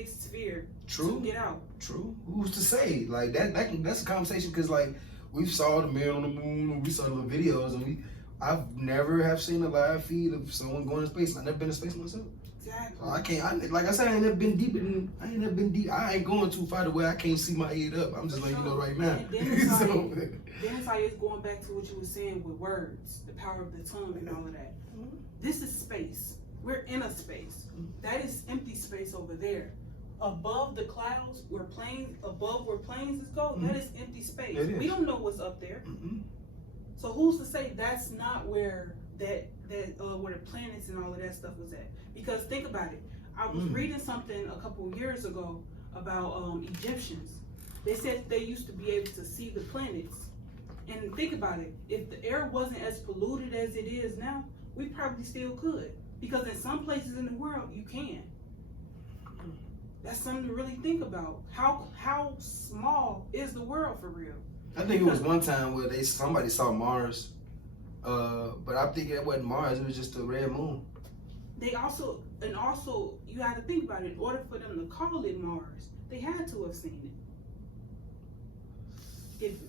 sphere to get out? True. Who's to say? Like that's a conversation because like we saw the man on the moon, and we saw the little videos, and I've never have seen a live feed of someone going to space. I've never been to space myself. Exactly. So I can't. Like I said, I ain't never been deeper than. I ain't never been deep. I ain't going too far to where I can't see my head up. I'm just letting you know right now. And then it's like it's going back to what you were saying with words, the power of the tongue, and all of that. This is space. We're in a space. That is empty space over there. Above the clouds, above where planes go, that is empty space. We don't know what's up there. So who's to say that's not where where the planets and all of that stuff was at? Because think about it. I was reading something a couple of years ago about Egyptians. They said they used to be able to see the planets. And think about it. If the air wasn't as polluted as it is now, we probably still could. Because in some places in the world, you can. That's something to really think about. How small is the world for real? I think it was one time where somebody saw Mars, but I think it wasn't Mars. It was just a red moon. They also you had to think about it. In order for them to call it Mars, they had to have seen it. Did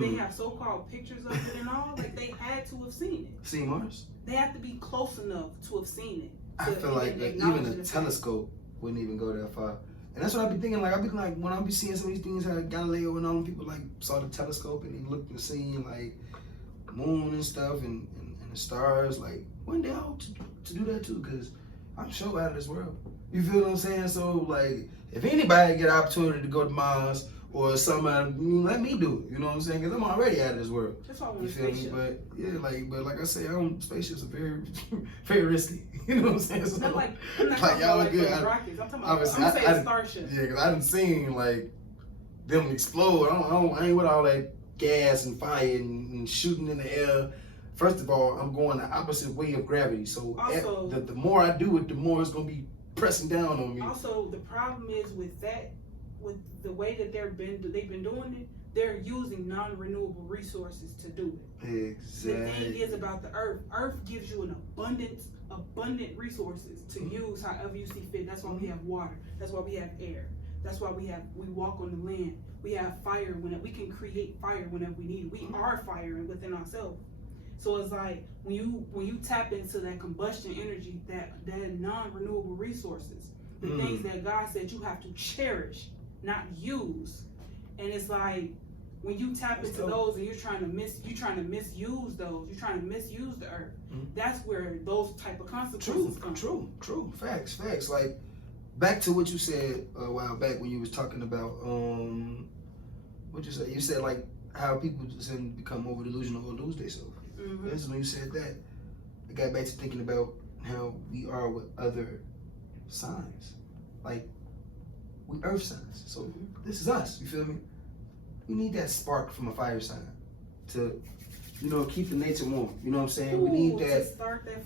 they have so-called pictures of it and all? Like they had to have seen it. See Mars? They have to be close enough to have seen it. I feel like even a telescope wouldn't even go that far. And that's what I be thinking. Like I be like when I be seeing some of these things, how Galileo and all them people like saw the telescope and they looked and seen like moon and stuff and the stars. Like one day I hope to do that too, because I'm sure out of this world. You feel what I'm saying? So like if anybody get an opportunity to go to Mars or something, let me do it. You know what I'm saying? Because I'm already out of this world. That's all. You feel me? But yeah, like I say, spaceships are very, very risky. You know what I'm saying? So, I'm not y'all are good. Rockets. I'm talking about starships. Yeah, because I done seen like them explode. I ain't with all that gas and fire and shooting in the air. First of all, I'm going the opposite way of gravity. So also, the more I do it, the more it's gonna be pressing down on me. Also, the problem is with the way that they've been doing it, they're using non-renewable resources to do it. Exactly. The thing is about the Earth. Earth gives you an abundant resources to use however you see fit. That's why we have water. That's why we have air. That's why we walk on the land. We have fire we can create fire whenever we need it. We are fire within ourselves. So it's like when you tap into that combustion energy, that non-renewable resources, the things that God said you have to cherish, not use. And it's like when you tap into those and you're trying to misuse those, you're trying to misuse the earth. That's where those type of consequences come. True. Facts. Like back to what you said a while back when you was talking about what you said. You said like how people just become over delusional or lose themselves. This is when you said that. I got back to thinking about how we are with other signs. Like we earth signs. So this is us, you feel me? We need that spark from a fire sign to, keep the nature warm. You know what I'm saying? We need that.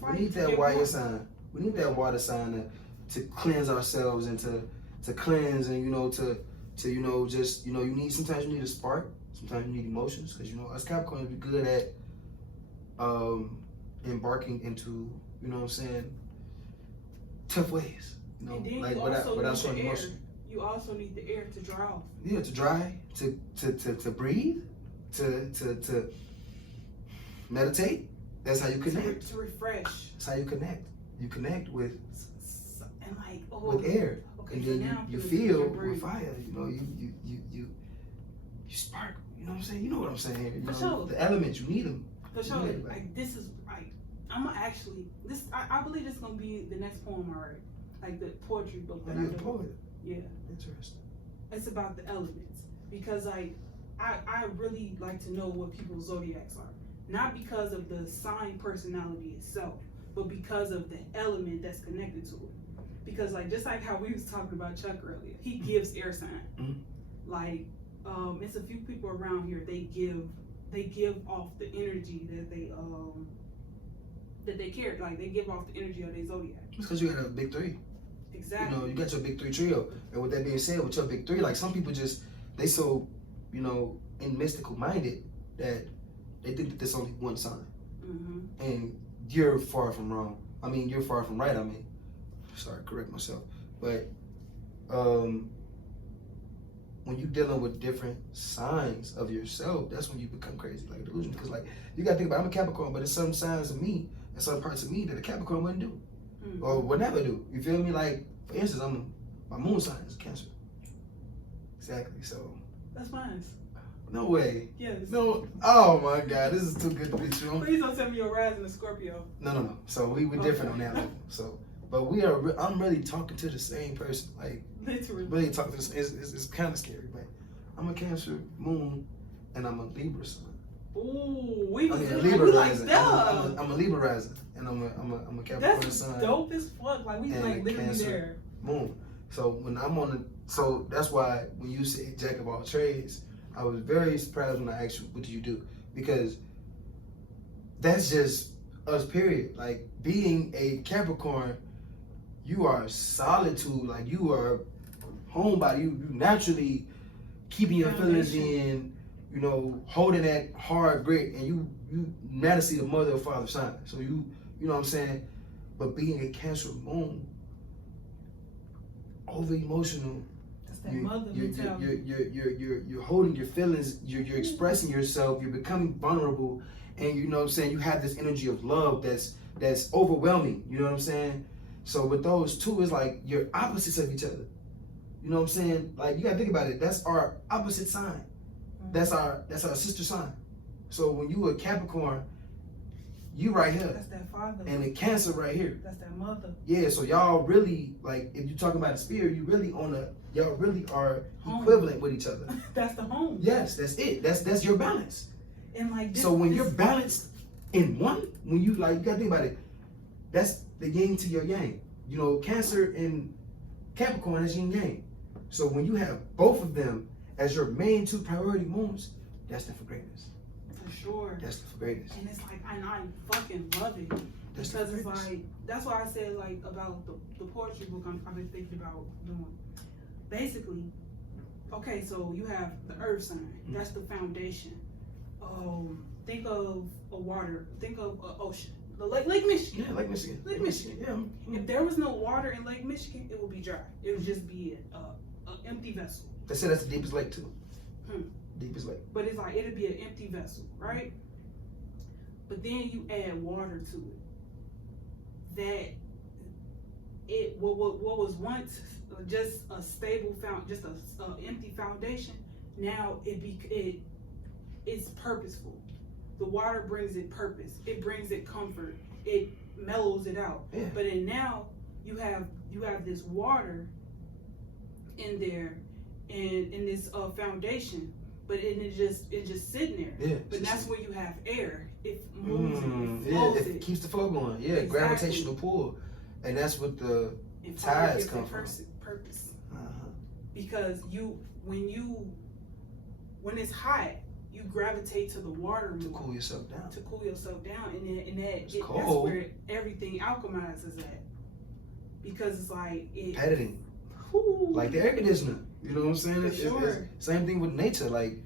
We need that water sign. We need that water sign to cleanse ourselves and to cleanse and sometimes you need a spark. Sometimes you need emotions because us Capricorns be good at embarking into tough ways. And then like without showing emotion. You also need the air to dry off. Yeah, to dry, to breathe, to meditate. That's how you connect. To refresh. That's how you connect. You connect with with air, and then you feel with fire. You spark. You know what I'm saying? You know what I'm saying? The elements, you need them. For sure. Like this is like I believe this is gonna be the next poem I write. Like the poetry book that I do. Poet. Yeah. Interesting. It's about the elements because like I really like to know what people's zodiacs are. Not because of the sign personality itself, but because of the element that's connected to it. Because like just like how we was talking about Chuck earlier, he gives air sign. Mm-hmm. Like it's a few people around here, they give off the energy that they carry. Like they give off the energy of their zodiac. It's because you got a big three. Exactly. You know, you got your big three trio. And with that being said, with your big three, like some people just, they so, you know, in mystical minded that they think that there's only one sign. Mm-hmm. And you're far from wrong. I mean, you're far from right. I mean, sorry, correct myself. But when you're dealing with different signs of yourself, that's when you become crazy, like a delusion. Because like, you got to think about, I'm a Capricorn, but there's some signs of me and some parts of me that a Capricorn wouldn't do. Mm-hmm. Or would never do. You feel me? Like, for instance, my moon sign is Cancer. Exactly, so. That's mine. No way. Yes. No. Oh my God, this is too good to be true. Please don't tell me you're rising a Scorpio. No. So we're different on that level. So, but I'm really talking to the same person. Like, literally. Really talking to it's kind of scary, but I'm a Cancer moon, and I'm a Libra sun. Ooh, we like that. I'm a Libra rising, and I'm a Capricorn sun. That's dope as fuck. Like we like literally Cancer there. Moon. So when I'm on so that's why when you say jack of all trades, I was very surprised when I asked you, what do you do? Because that's just us, period. Like being a Capricorn, you are solitude. Like you are homebody. You naturally keeping your feelings in, you know, holding that hard grit, and you never see the mother or father sign. So you know what I'm saying? But being a Cancer moon, over emotional. That's that mother mentality. You're holding your feelings, you're expressing yourself, you're becoming vulnerable, and you know what I'm saying, you have this energy of love that's overwhelming, you know what I'm saying? So with those two, it's like you're opposites of each other. You know what I'm saying? Like you gotta think about it. That's our opposite sign. That's our sister sign. So when you a Capricorn, you right here. That's that father. And the Cancer right here. That's that mother. Yeah, so y'all really, like, if you're talking about the spirit, y'all really are equivalent with each other. That's the home. Yes, that's it. That's your balance. And like this, so when you're balanced in one, when you gotta think about it, that's the yin to your yang. You know, Cancer and Capricorn is yin yang. So when you have both of them as your main two priority moons, that's the for greatness. For sure. That's the for greatness. And it's like, and I fucking love it. That's because it's like, that's why I said like about the poetry book I've been thinking about doing. Basically, okay, so you have the earth sign. That's the foundation. Think of think of an ocean. The Lake Michigan. Yeah, Lake Michigan. Lake Michigan. Yeah. If there was no water in Lake Michigan, it would be dry. It would just be an empty vessel. They say that's the deepest lake too. Deepest lake. But it's like, it'd be an empty vessel, right? But then you add water to it. What was once just a stable just a empty foundation, now it's purposeful. The water brings it purpose. It brings it comfort. It mellows it out. Yeah. But then now you have this water in there, and in this foundation, but it's just sitting there. Yeah. But that's where you have air. It moves it flows. Yeah, it keeps the flow going. Yeah, exactly. Gravitational pull, and that's what the tides come from. Purpose. Because when it's hot, you gravitate to the water to cool yourself down. And that's where everything alchemizes at. Because it's like editing. Like the air conditioner. You know what I'm saying? It's same thing with nature. Like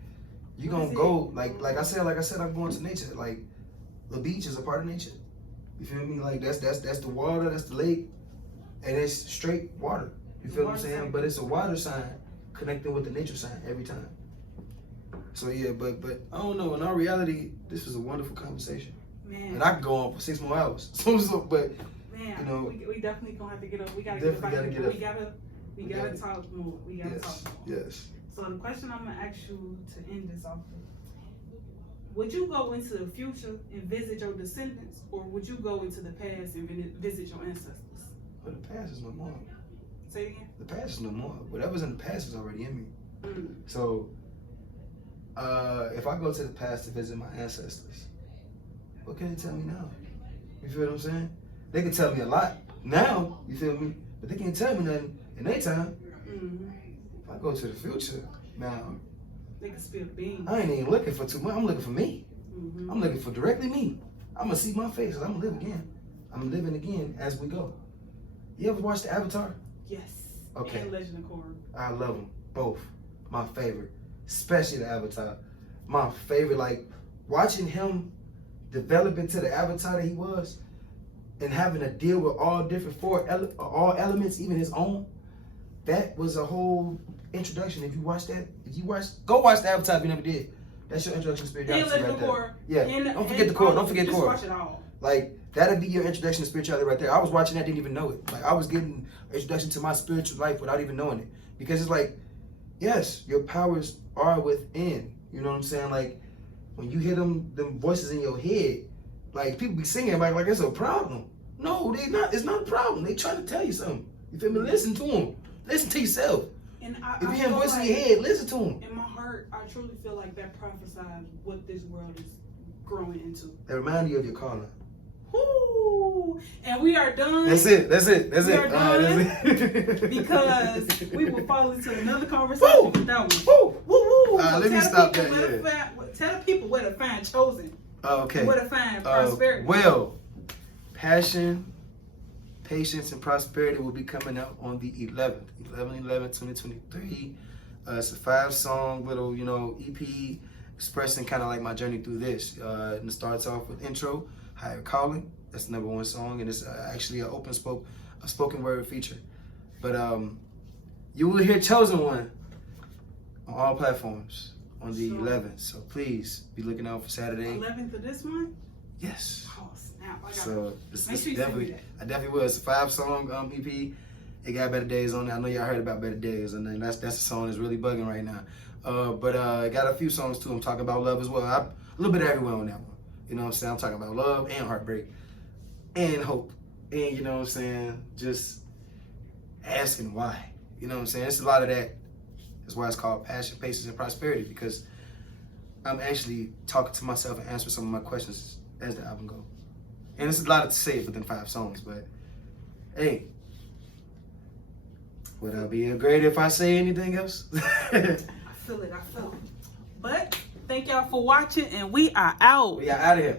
you gonna go like I said, I'm going to nature. Like the beach is a part of nature. You feel me? Like that's the water, that's the lake, and it's straight water. You feel what I'm saying? But it's a water sign connecting with the nature sign every time. So yeah, but I don't know. In our reality, this was a wonderful conversation. Man. And I could go on for 6 more hours. But man, you know, we definitely gonna have to get up. We gotta get up. We gotta talk more. We gotta talk more. Yes. So the question I'm gonna ask you to end this off with: would you go into the future and visit your descendants, or would you go into the past and visit your ancestors? Well, the past is no more. Say it again. The past is no more. Whatever's in the past is already in me. So If I go to the past to visit my ancestors, what can they tell me now? You feel what I'm saying? They can tell me a lot now, you feel me? But they can't tell me nothing in their time. Mm-hmm. If I go to the future, now, they can spill beans. I ain't even looking for too much. I'm looking for me. Mm-hmm. I'm looking for directly me. I'm gonna see my face and I'm gonna live again. I'm living again as we go. You ever watched the Avatar? Yes. Okay. And Legend of Korra. I love them both. My favorite, especially the Avatar. My favorite, like watching him develop into the Avatar that he was, and having to deal with all different all elements, even his own. That was a whole introduction. If you watch that, go watch the Avatar if you never did. That's your introduction to spirituality right there. Yeah, don't forget the core. Don't forget the core. Just watch it all. Like, that'd be your introduction to spirituality right there. I was watching that, didn't even know it. Like, I was getting introduction to my spiritual life without even knowing it. Because it's like, yes, your powers are within. You know what I'm saying? Like, when you hear them voices in your head, like, people be singing like it's a problem. No, they not. It's not a problem. They trying to tell you something. You feel me? Listen to them. Listen to yourself. And if you hear voices in your head, listen to them. In my heart, I truly feel like that prophesies what this world is growing into. They remind you of your calling. Woo! And we are done. That's it. We are done because we will fall into another conversation with that one. Woo! Woo! Let me stop that. Tell the people where to find Chosen. Okay. Where to find prosperity. Well, Passion, Patience, and Prosperity will be coming out on the 11th, 11/11/2023. It's a 5-song little, EP expressing kind of like my journey through this. And it starts off with intro, Higher Calling. That's the #1 song, and it's actually a spoken word feature. But you will hear Chosen One on all platforms on the 11th. So please be looking out for Saturday. 11th of this month? Yes. Oh snap! So make sure you definitely, I definitely will. It's a 5-song EP. It got Better Days on there. I know y'all heard about Better Days, and then that's a song that's really bugging right now. But I got a few songs too. I'm talking about love as well. A little bit of everywhere on that one. You know what I'm saying? I'm talking about love and heartbreak and hope. And you know what I'm saying? Just asking why. You know what I'm saying? It's a lot of that. That's why it's called Passion, Patience, and Prosperity, because I'm actually talking to myself and answering some of my questions as the album goes. And it's a lot to say within 5 songs, but hey, would I be great if I say anything else? I feel it. But thank y'all for watching, and we are out. We are out of here.